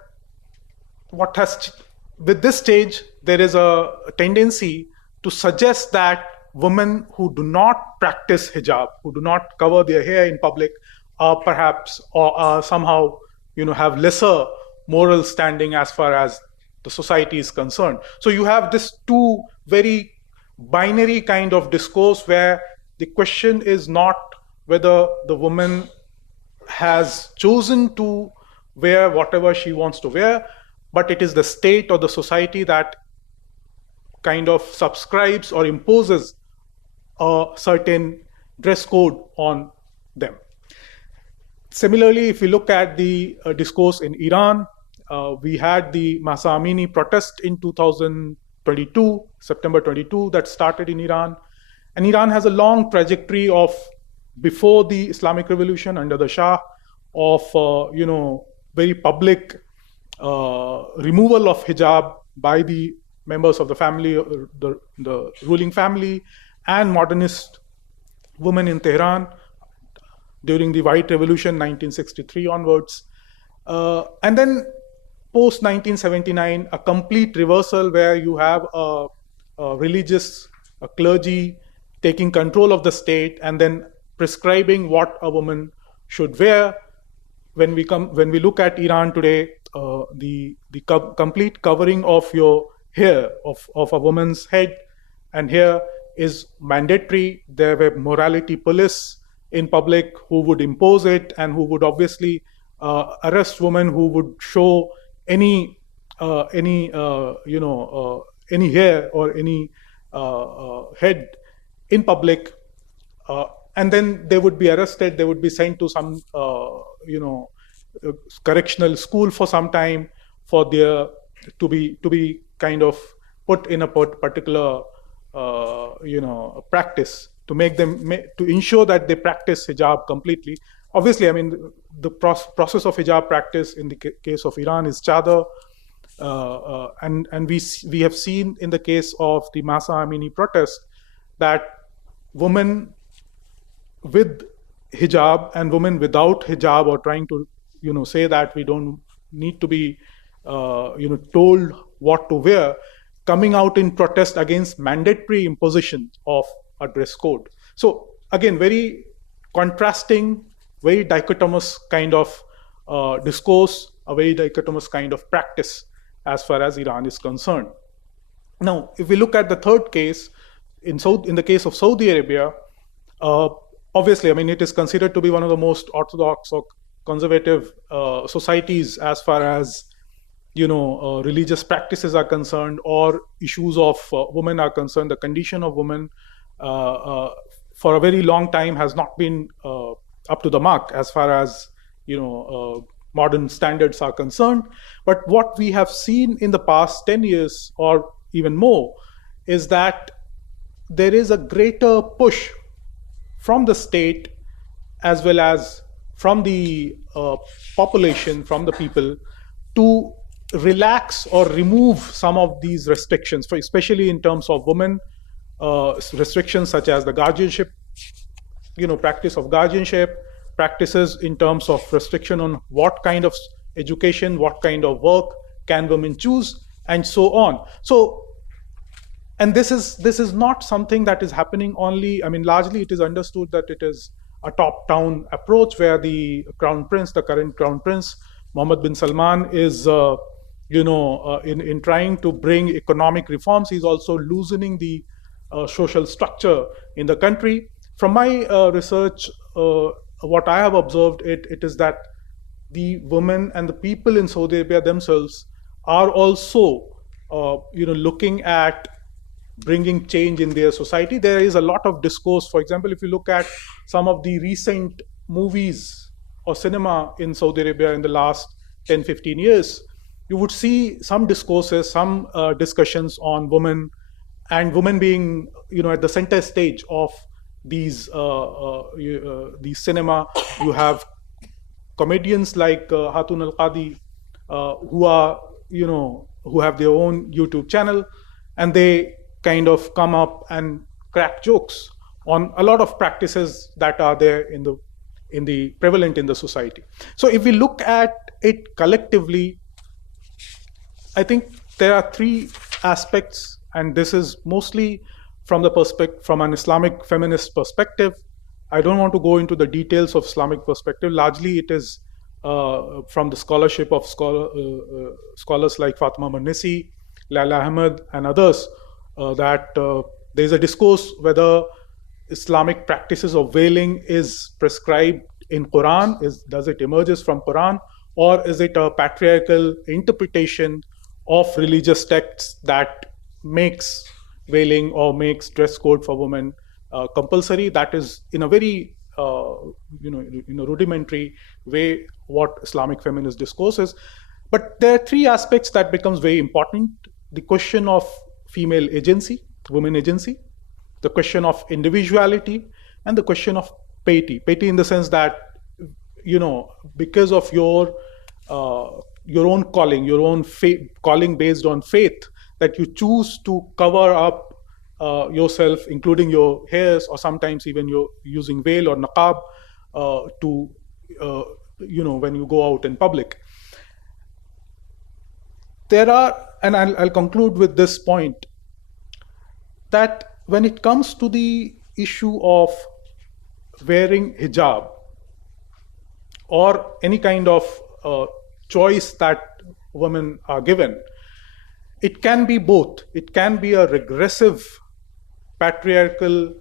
with this change, there is a tendency to suggest that women who do not practice hijab, who do not cover their hair in public, are perhaps or are somehow have lesser moral standing as far as the society is concerned. So you have this two very binary kind of discourse where the question is not whether the woman has chosen to wear whatever she wants to wear, but it is the state or the society that kind of subscribes or imposes a certain dress code on them. Similarly, if we look at the discourse in Iran, we had the Mahsa Amini protest in 2022, September 22, that started in Iran. And Iran has a long trajectory of, before the Islamic Revolution under the Shah, of very public removal of hijab by the members of the family, the ruling family, and modernist women in Tehran during the White Revolution, 1963 onwards. And then post 1979, a complete reversal where you have a religious clergy taking control of the state and then prescribing what a woman should wear. When we look at Iran today, the complete covering of your hair, of a woman's head and hair, is mandatory. There were morality police in public who would impose it and who would obviously arrest women who would show any hair or any head in public, and then they would be arrested. They would be sent to some correctional school for some time for their to be kind of put in a particular practice to make them to ensure that they practice hijab completely. Obviously, I mean, the process of hijab practice in the case of Iran is chadar, and we have seen in the case of the Mahsa Amini protest that women with hijab and women without hijab, or trying to say that we don't need to be told what to wear, coming out in protest against mandatory imposition of a dress code. So again, very contrasting, very dichotomous kind of discourse, a very dichotomous kind of practice as far as Iran is concerned. Now, if we look at the third case, in the case of Saudi Arabia, obviously, I mean, it is considered to be one of the most orthodox or conservative societies as far as religious practices are concerned, or issues of women are concerned. The condition of women for a very long time has not been up to the mark as far as modern standards are concerned. But what we have seen in the past 10 years or even more is that there is a greater push from the state as well as from the population, from the people, to relax or remove some of these restrictions, especially in terms of women, restrictions such as the guardianship, practice of guardianship, practices in terms of restriction on what kind of education, what kind of work can women choose, and so on. So, and this is not something that is happening only, I mean, largely it is understood that it is a top-down approach where the Crown Prince, the current Crown Prince, Mohammed bin Salman, is in trying to bring economic reforms. He's also loosening the social structure in the country. From my research, what I have observed, it is that the women and the people in Saudi Arabia themselves are also looking at bringing change in their society. There is a lot of discourse. For example, if you look at some of the recent movies or cinema in Saudi Arabia in the last 10-15 years, you would see some discourses, some discussions on women, and women being at the center stage of these cinema. You have comedians like Hatun Al-Qadi, who have their own YouTube channel, and they kind of come up and crack jokes on a lot of practices that are there in the prevalent in the society. So if we look at it collectively, I think there are three aspects, and this is mostly from an Islamic feminist perspective. I don't want to go into the details of Islamic perspective. Largely, it is from the scholarship of scholars like Fatima Marnisi, Laila Ahmed, and others, that there is a discourse whether Islamic practices of veiling is prescribed in Quran, does it emerges from Quran, or is it a patriarchal interpretation of religious texts that makes veiling or makes dress code for women compulsory? That is in a very rudimentary way what Islamic feminist discourse is. But there are three aspects that becomes very important: the question of female agency, women agency, the question of individuality, and the question of piety. Piety in the sense that because of your own calling, your own calling based on faith, that you choose to cover up yourself, including your hairs, or sometimes even you're using veil or niqab when you go out in public. There are, and I'll conclude with this point, that when it comes to the issue of wearing hijab or any kind of choice that women are given, it can be both. It can be a regressive patriarchal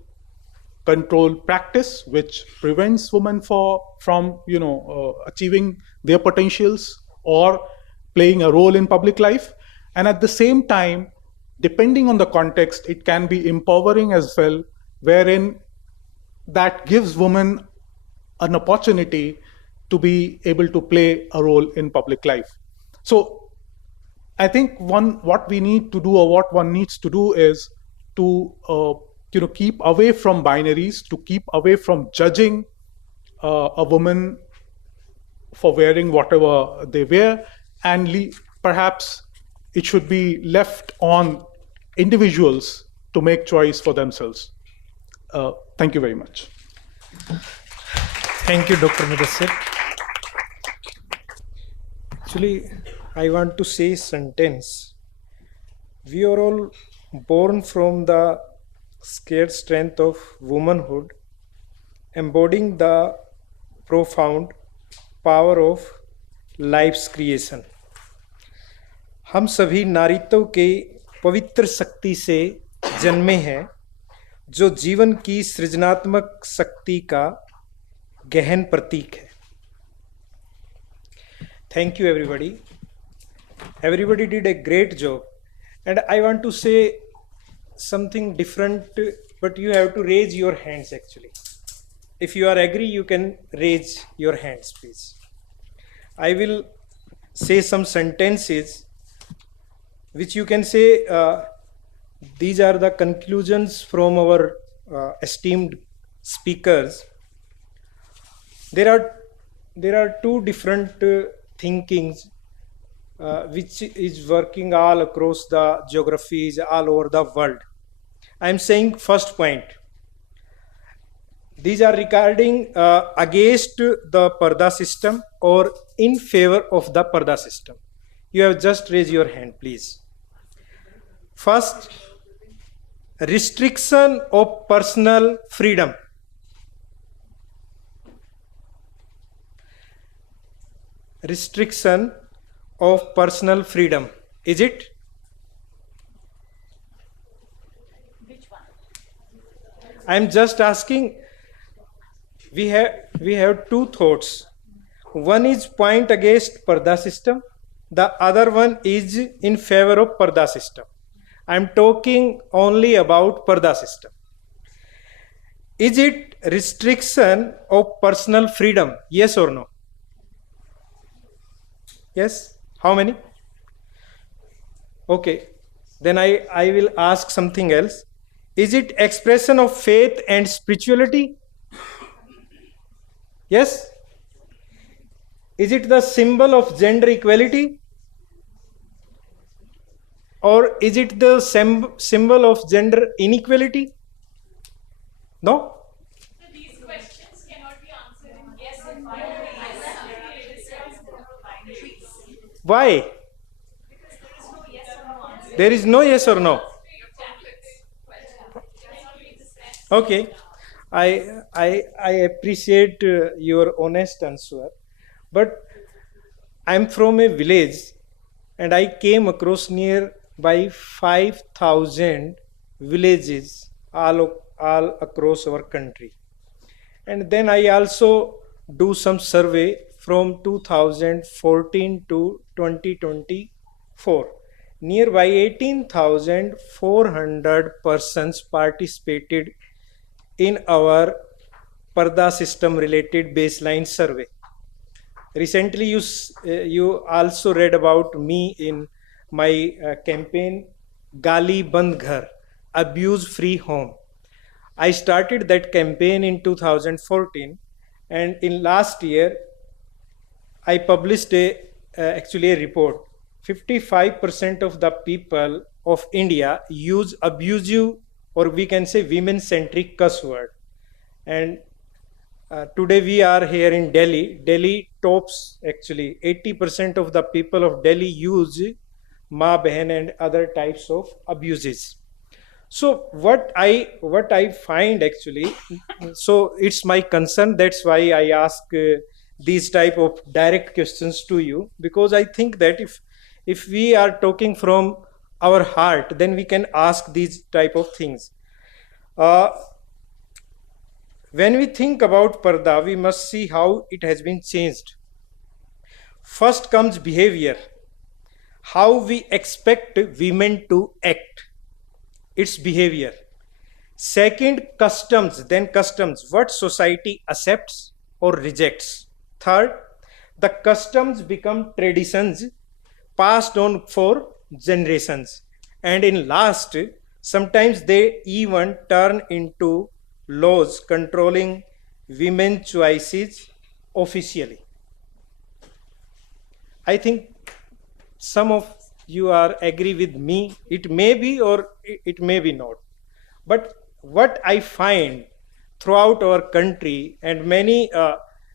control practice which prevents women from achieving their potentials or playing a role in public life. And at the same time, depending on the context, it can be empowering as well, wherein that gives women an opportunity to be able to play a role in public life. So I think what we need to do, or what one needs to do, is to keep away from binaries, to keep away from judging a woman for wearing whatever they wear, and perhaps it should be left on individuals to make choice for themselves. Thank you very much. Thank you, Dr. Muddassir. Actually, I want to say a sentence. We are all born from the scared strength of womanhood, embodying the profound power of life's creation. हम सभी नारीत्व के पवित्र शक्ति से जन्मे हैं जो जीवन की सृजनात्मक शक्ति का गहन प्रतीक है. Thank you, everybody. Everybody did a great job. And I want to say something different, but you have to raise your hands actually. If you are agree, you can raise your hands, please. I will say some sentences which you can say, these are the conclusions from our esteemed speakers. There are two different thinkings which is working all across the geographies all over the world. I am saying first point. These are regarding against the Purdah system or in favor of the Purdah system. You have just raised your hand, please. First, restriction of personal freedom. Restriction of personal freedom. Is it? Which one? I am just asking. We have two thoughts. One is point against Purdah system. The other one is in favor of Purdah system. I am talking only about Purdah system. Is it restriction of personal freedom? Yes or no? Yes? How many? Okay. Then I will ask something else. Is it expression of faith and spirituality? Yes? Is it the symbol of gender equality? Or is it the symbol of gender inequality? No? These questions cannot be answered in yes and no. Why? Because there is no yes or no answer. There is no yes or no. Okay. I appreciate your honest answer, but I'm from a village and I came across nearby 5,000 villages all across our country. And then I also do some survey from 2014 to 2024. Nearby 18,400 persons participated in our Purdah system related baseline survey. Recently, you also read about me in my campaign Gali Band Ghar, Abuse Free Home. I started that campaign in 2014, and in last year I published actually a report. 55% of the people of India use abusive, or we can say women-centric cuss word. And today we are here in Delhi. Delhi tops actually 80% of the people of Delhi use ma behan and other types of abuses. So what I find actually, so it's my concern. That's why I ask these type of direct questions to you, because I think that if we are talking from our heart, then we can ask these type of things. When we think about Purdah, we must see how it has been changed. First comes behavior, how we expect women to act, its behavior. Second, customs, then customs, what society accepts or rejects. Third, the customs become traditions passed on for generations. And in last, sometimes they even turn into laws controlling women's choices officially. I think some of you are agree with me. It may be or it may be not. But what I find throughout our country, and many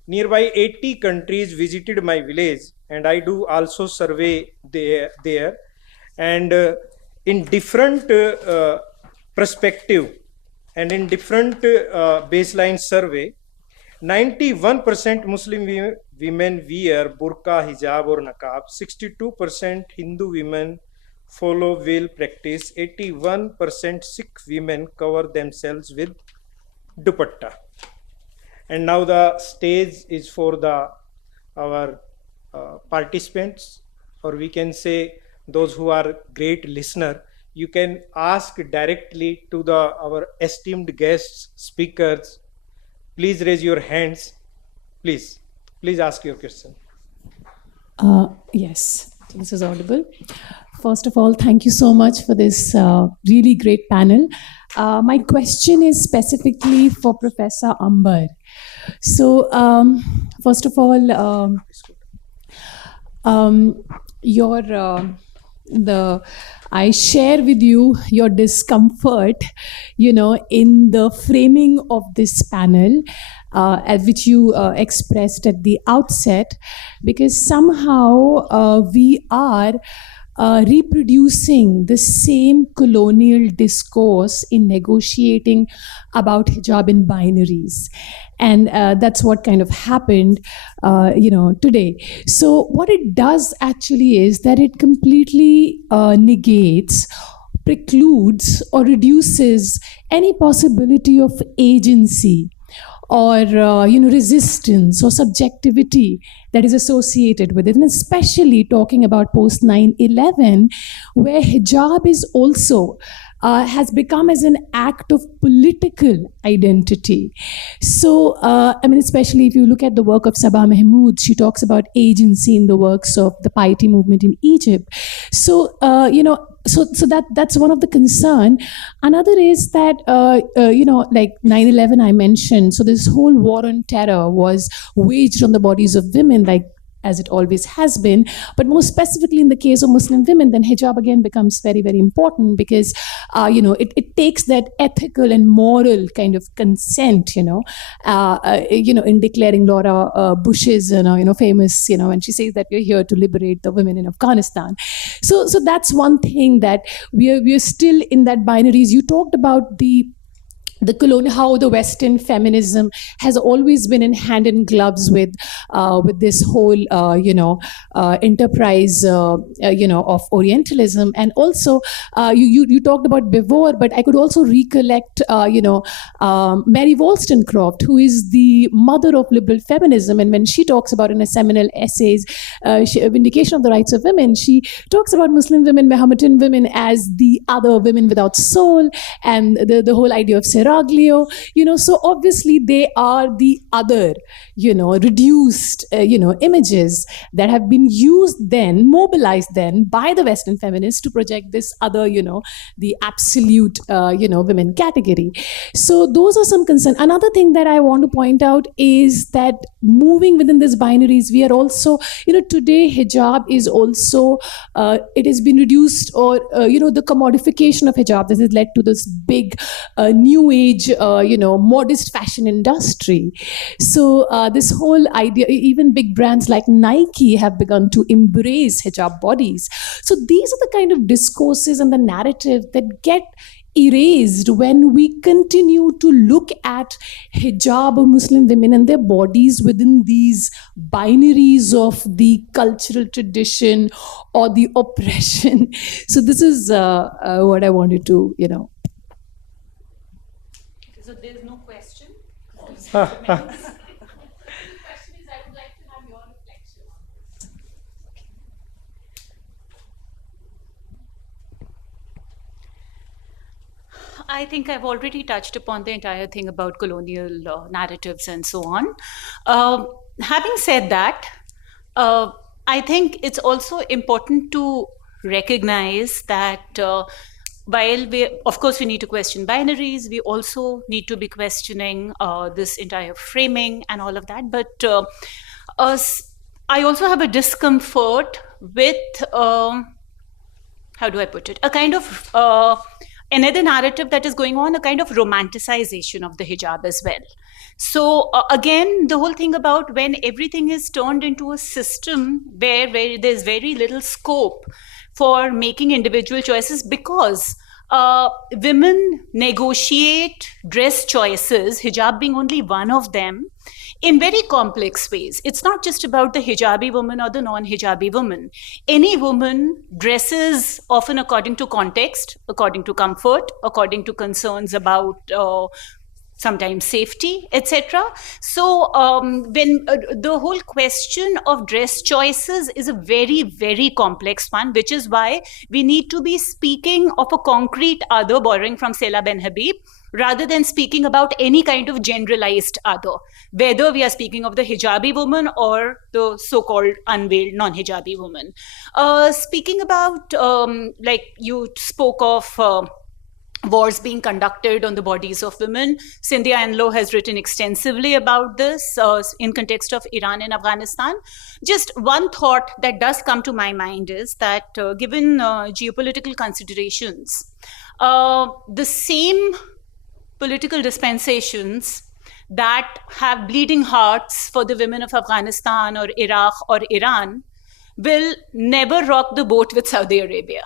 nearby 80 countries visited my village, and I do also survey there, and in different perspective and in different baseline survey, 91% Muslim women wear burqa, hijab or niqab, 62% Hindu women follow will practice, 81% Sikh women cover themselves with dupatta. And now the stage is for our participants, or we can say those who are great listener. You can ask directly to our esteemed guests, speakers. Please raise your hands. Please ask your question. Yes, this is audible. First of all, thank you so much for this really great panel. My question is specifically for Professor Ambar. So, first of all, I share with you your discomfort, in the framing of this panel, at which you expressed at the outset, because somehow we are reproducing the same colonial discourse in negotiating about hijab in binaries. And that's what kind of happened, today. So what it does actually is that it completely negates, precludes, or reduces any possibility of agency or resistance or subjectivity that is associated with it, and especially talking about post 9/11, where hijab is also has become as an act of political identity. So, especially if you look at the work of Sabah Mahmood, she talks about agency in the works of the piety movement in Egypt. So, so that's one of the concern. Another is that, like 9/11 I mentioned, so this whole war on terror was waged on the bodies of women, like as it always has been, but more specifically in the case of Muslim women, then hijab again becomes very, very important because, it takes that ethical and moral kind of consent, in declaring Laura Bush's, famous, when she says that we're here to liberate the women in Afghanistan. So that's one thing that we are still in that binaries. You talked about the colonial, how the Western feminism has always been in hand in gloves with this whole enterprise of Orientalism, and also you talked about Bevor, but I could also recollect Mary Wollstonecraft, who is the mother of liberal feminism, and when she talks about in a seminal essays, Vindication of the Rights of Women, she talks about Muslim women, Mohammedan women as the other women without soul, and the whole idea of Seraglio, so obviously they are the other, reduced, images that have been used then, mobilized then by the Western feminists to project this other, the absolute, women category. So those are some concerns. Another thing that I want to point out is that moving within these binaries, we are also, today hijab is also, it has been reduced, or, the commodification of hijab. This has led to this big new age, modest fashion industry. So this whole idea, even big brands like Nike have begun to embrace hijab bodies. So these are the kind of discourses and the narrative that get erased when we continue to look at hijab or Muslim women and their bodies within these binaries of the cultural tradition or the oppression. So this is what I wanted to, So there's no question? I think I've already touched upon the entire thing about colonial narratives and so on. Having said that, I think it's also important to recognize that while of course we need to question binaries, we also need to be questioning this entire framing and all of that. But I also have a discomfort with, how do I put it, a kind of another narrative that is going on, a kind of romanticization of the hijab as well. So again, the whole thing about when everything is turned into a system where there's very little scope for making individual choices, because women negotiate dress choices, hijab being only one of them, in very complex ways. It's not just about the hijabi woman or the non-hijabi woman. Any woman dresses often according to context, according to comfort, according to concerns about sometimes safety, etc. So when the whole question of dress choices is a very, very complex one, which is why we need to be speaking of a concrete other, borrowing from Sela Ben Habib, rather than speaking about any kind of generalized other, whether we are speaking of the hijabi woman or the so-called unveiled non-hijabi woman. Speaking about, like you spoke of, wars being conducted on the bodies of women. Cynthia Enloe has written extensively about this in context of Iran and Afghanistan. Just one thought that does come to my mind is that given geopolitical considerations, the same political dispensations that have bleeding hearts for the women of Afghanistan or Iraq or Iran will never rock the boat with Saudi Arabia,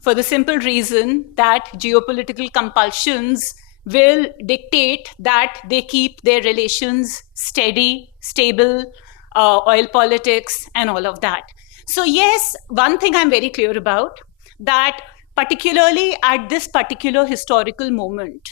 for the simple reason that geopolitical compulsions will dictate that they keep their relations steady, stable, oil politics, and all of that. So yes, one thing I'm very clear about, that particularly at this particular historical moment,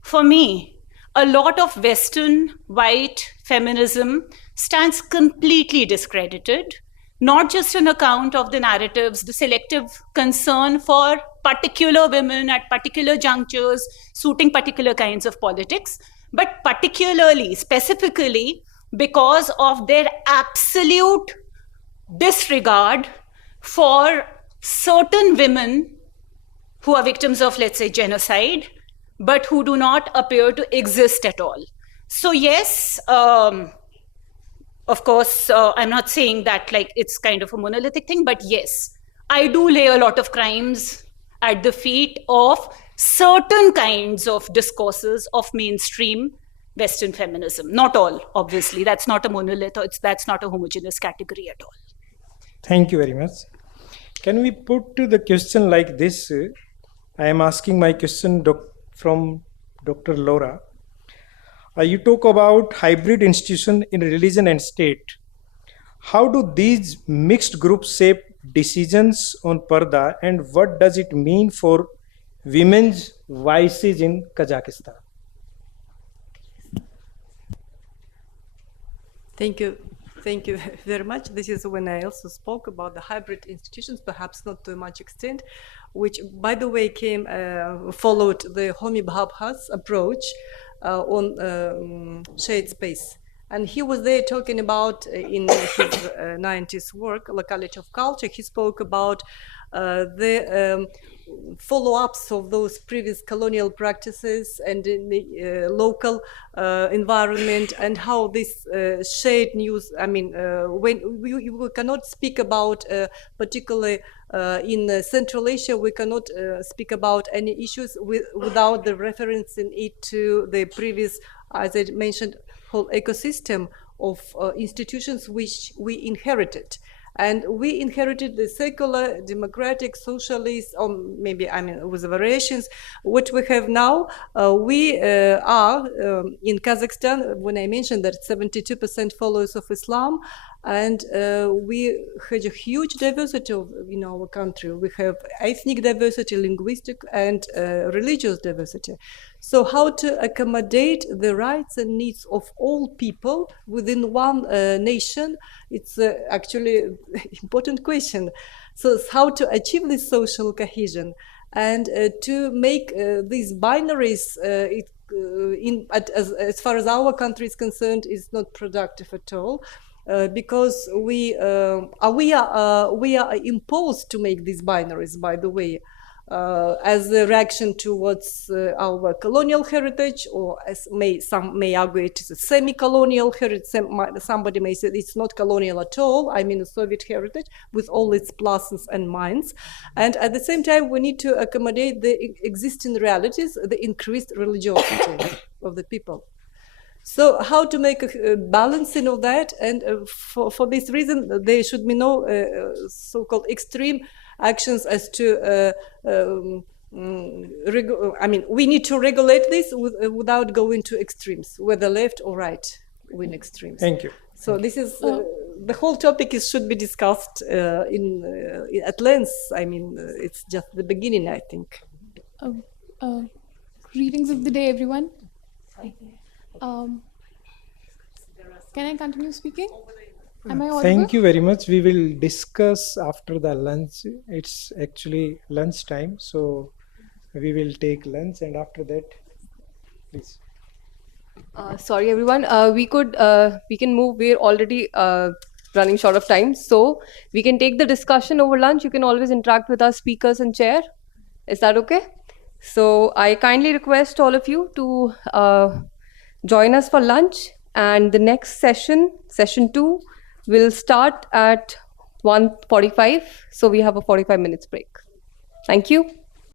for me, a lot of Western white feminism stands completely discredited, not just on account of the narratives, the selective concern for particular women at particular junctures, suiting particular kinds of politics, but particularly, specifically, because of their absolute disregard for certain women who are victims of, let's say, genocide, but who do not appear to exist at all. So yes, of course, I'm not saying that like it's kind of a monolithic thing, but yes, I do lay a lot of crimes at the feet of certain kinds of discourses of mainstream Western feminism. Not all, obviously. That's not a monolith, or that's not a homogeneous category at all. Thank you very much. Can we put the question like this? I am asking my question from Dr. Laura. You talk about hybrid institution in religion and state. How do these mixed groups shape decisions on Purdah, and what does it mean for women's voices in Kazakhstan? Thank you. Thank you very much. This is when I also spoke about the hybrid institutions, perhaps not to much extent, which, by the way, followed the Homi Bhabha's approach on shared space. And he was there talking about, in his 90s work, Locality of Culture, he spoke about the follow-ups of those previous colonial practices and in the local environment, and how this shared news, I mean, when we cannot speak about particularly in Central Asia, we cannot speak about any issues without the referencing it to the previous, as I mentioned, whole ecosystem of institutions which we inherited. And we inherited the secular, democratic, socialist, or maybe, I mean, with variations. What we have now, we are in Kazakhstan, when I mentioned that 72% followers of Islam, and we had a huge diversity in our country. We have ethnic diversity, linguistic, and religious diversity. So how to accommodate the rights and needs of all people within one nation, it's actually an important question. So how to achieve this social cohesion, and to make these binaries, as far as our country is concerned, is not productive at all. Because we are imposed to make these binaries, by the way, as a reaction towards our colonial heritage, or as some may argue it is a semi-colonial heritage. Somebody may say it's not colonial at all. I mean, a Soviet heritage with all its pluses and minuses. And at the same time, we need to accommodate the existing realities, the increased religiosity of the people. So how to make a balancing of that? And for this reason, there should be no so-called extreme actions as to, I mean, we need to regulate this without going to extremes, whether left or right. win extremes. Thank you. So this is the whole topic should be discussed at length. I mean, it's just the beginning, I think. Greetings of the day, everyone. Can I continue speaking? Am I audible? Thank you very much. We will discuss after the lunch. It's actually lunch time, so we will take lunch, and after that, please. Sorry, everyone. We can move. We're already running short of time, so we can take the discussion over lunch. You can always interact with our speakers and chair. Is that okay? So I kindly request all of you to join us for lunch, and the next session, session 2, will start at 1:45. So we have a 45 minutes break. Thank you.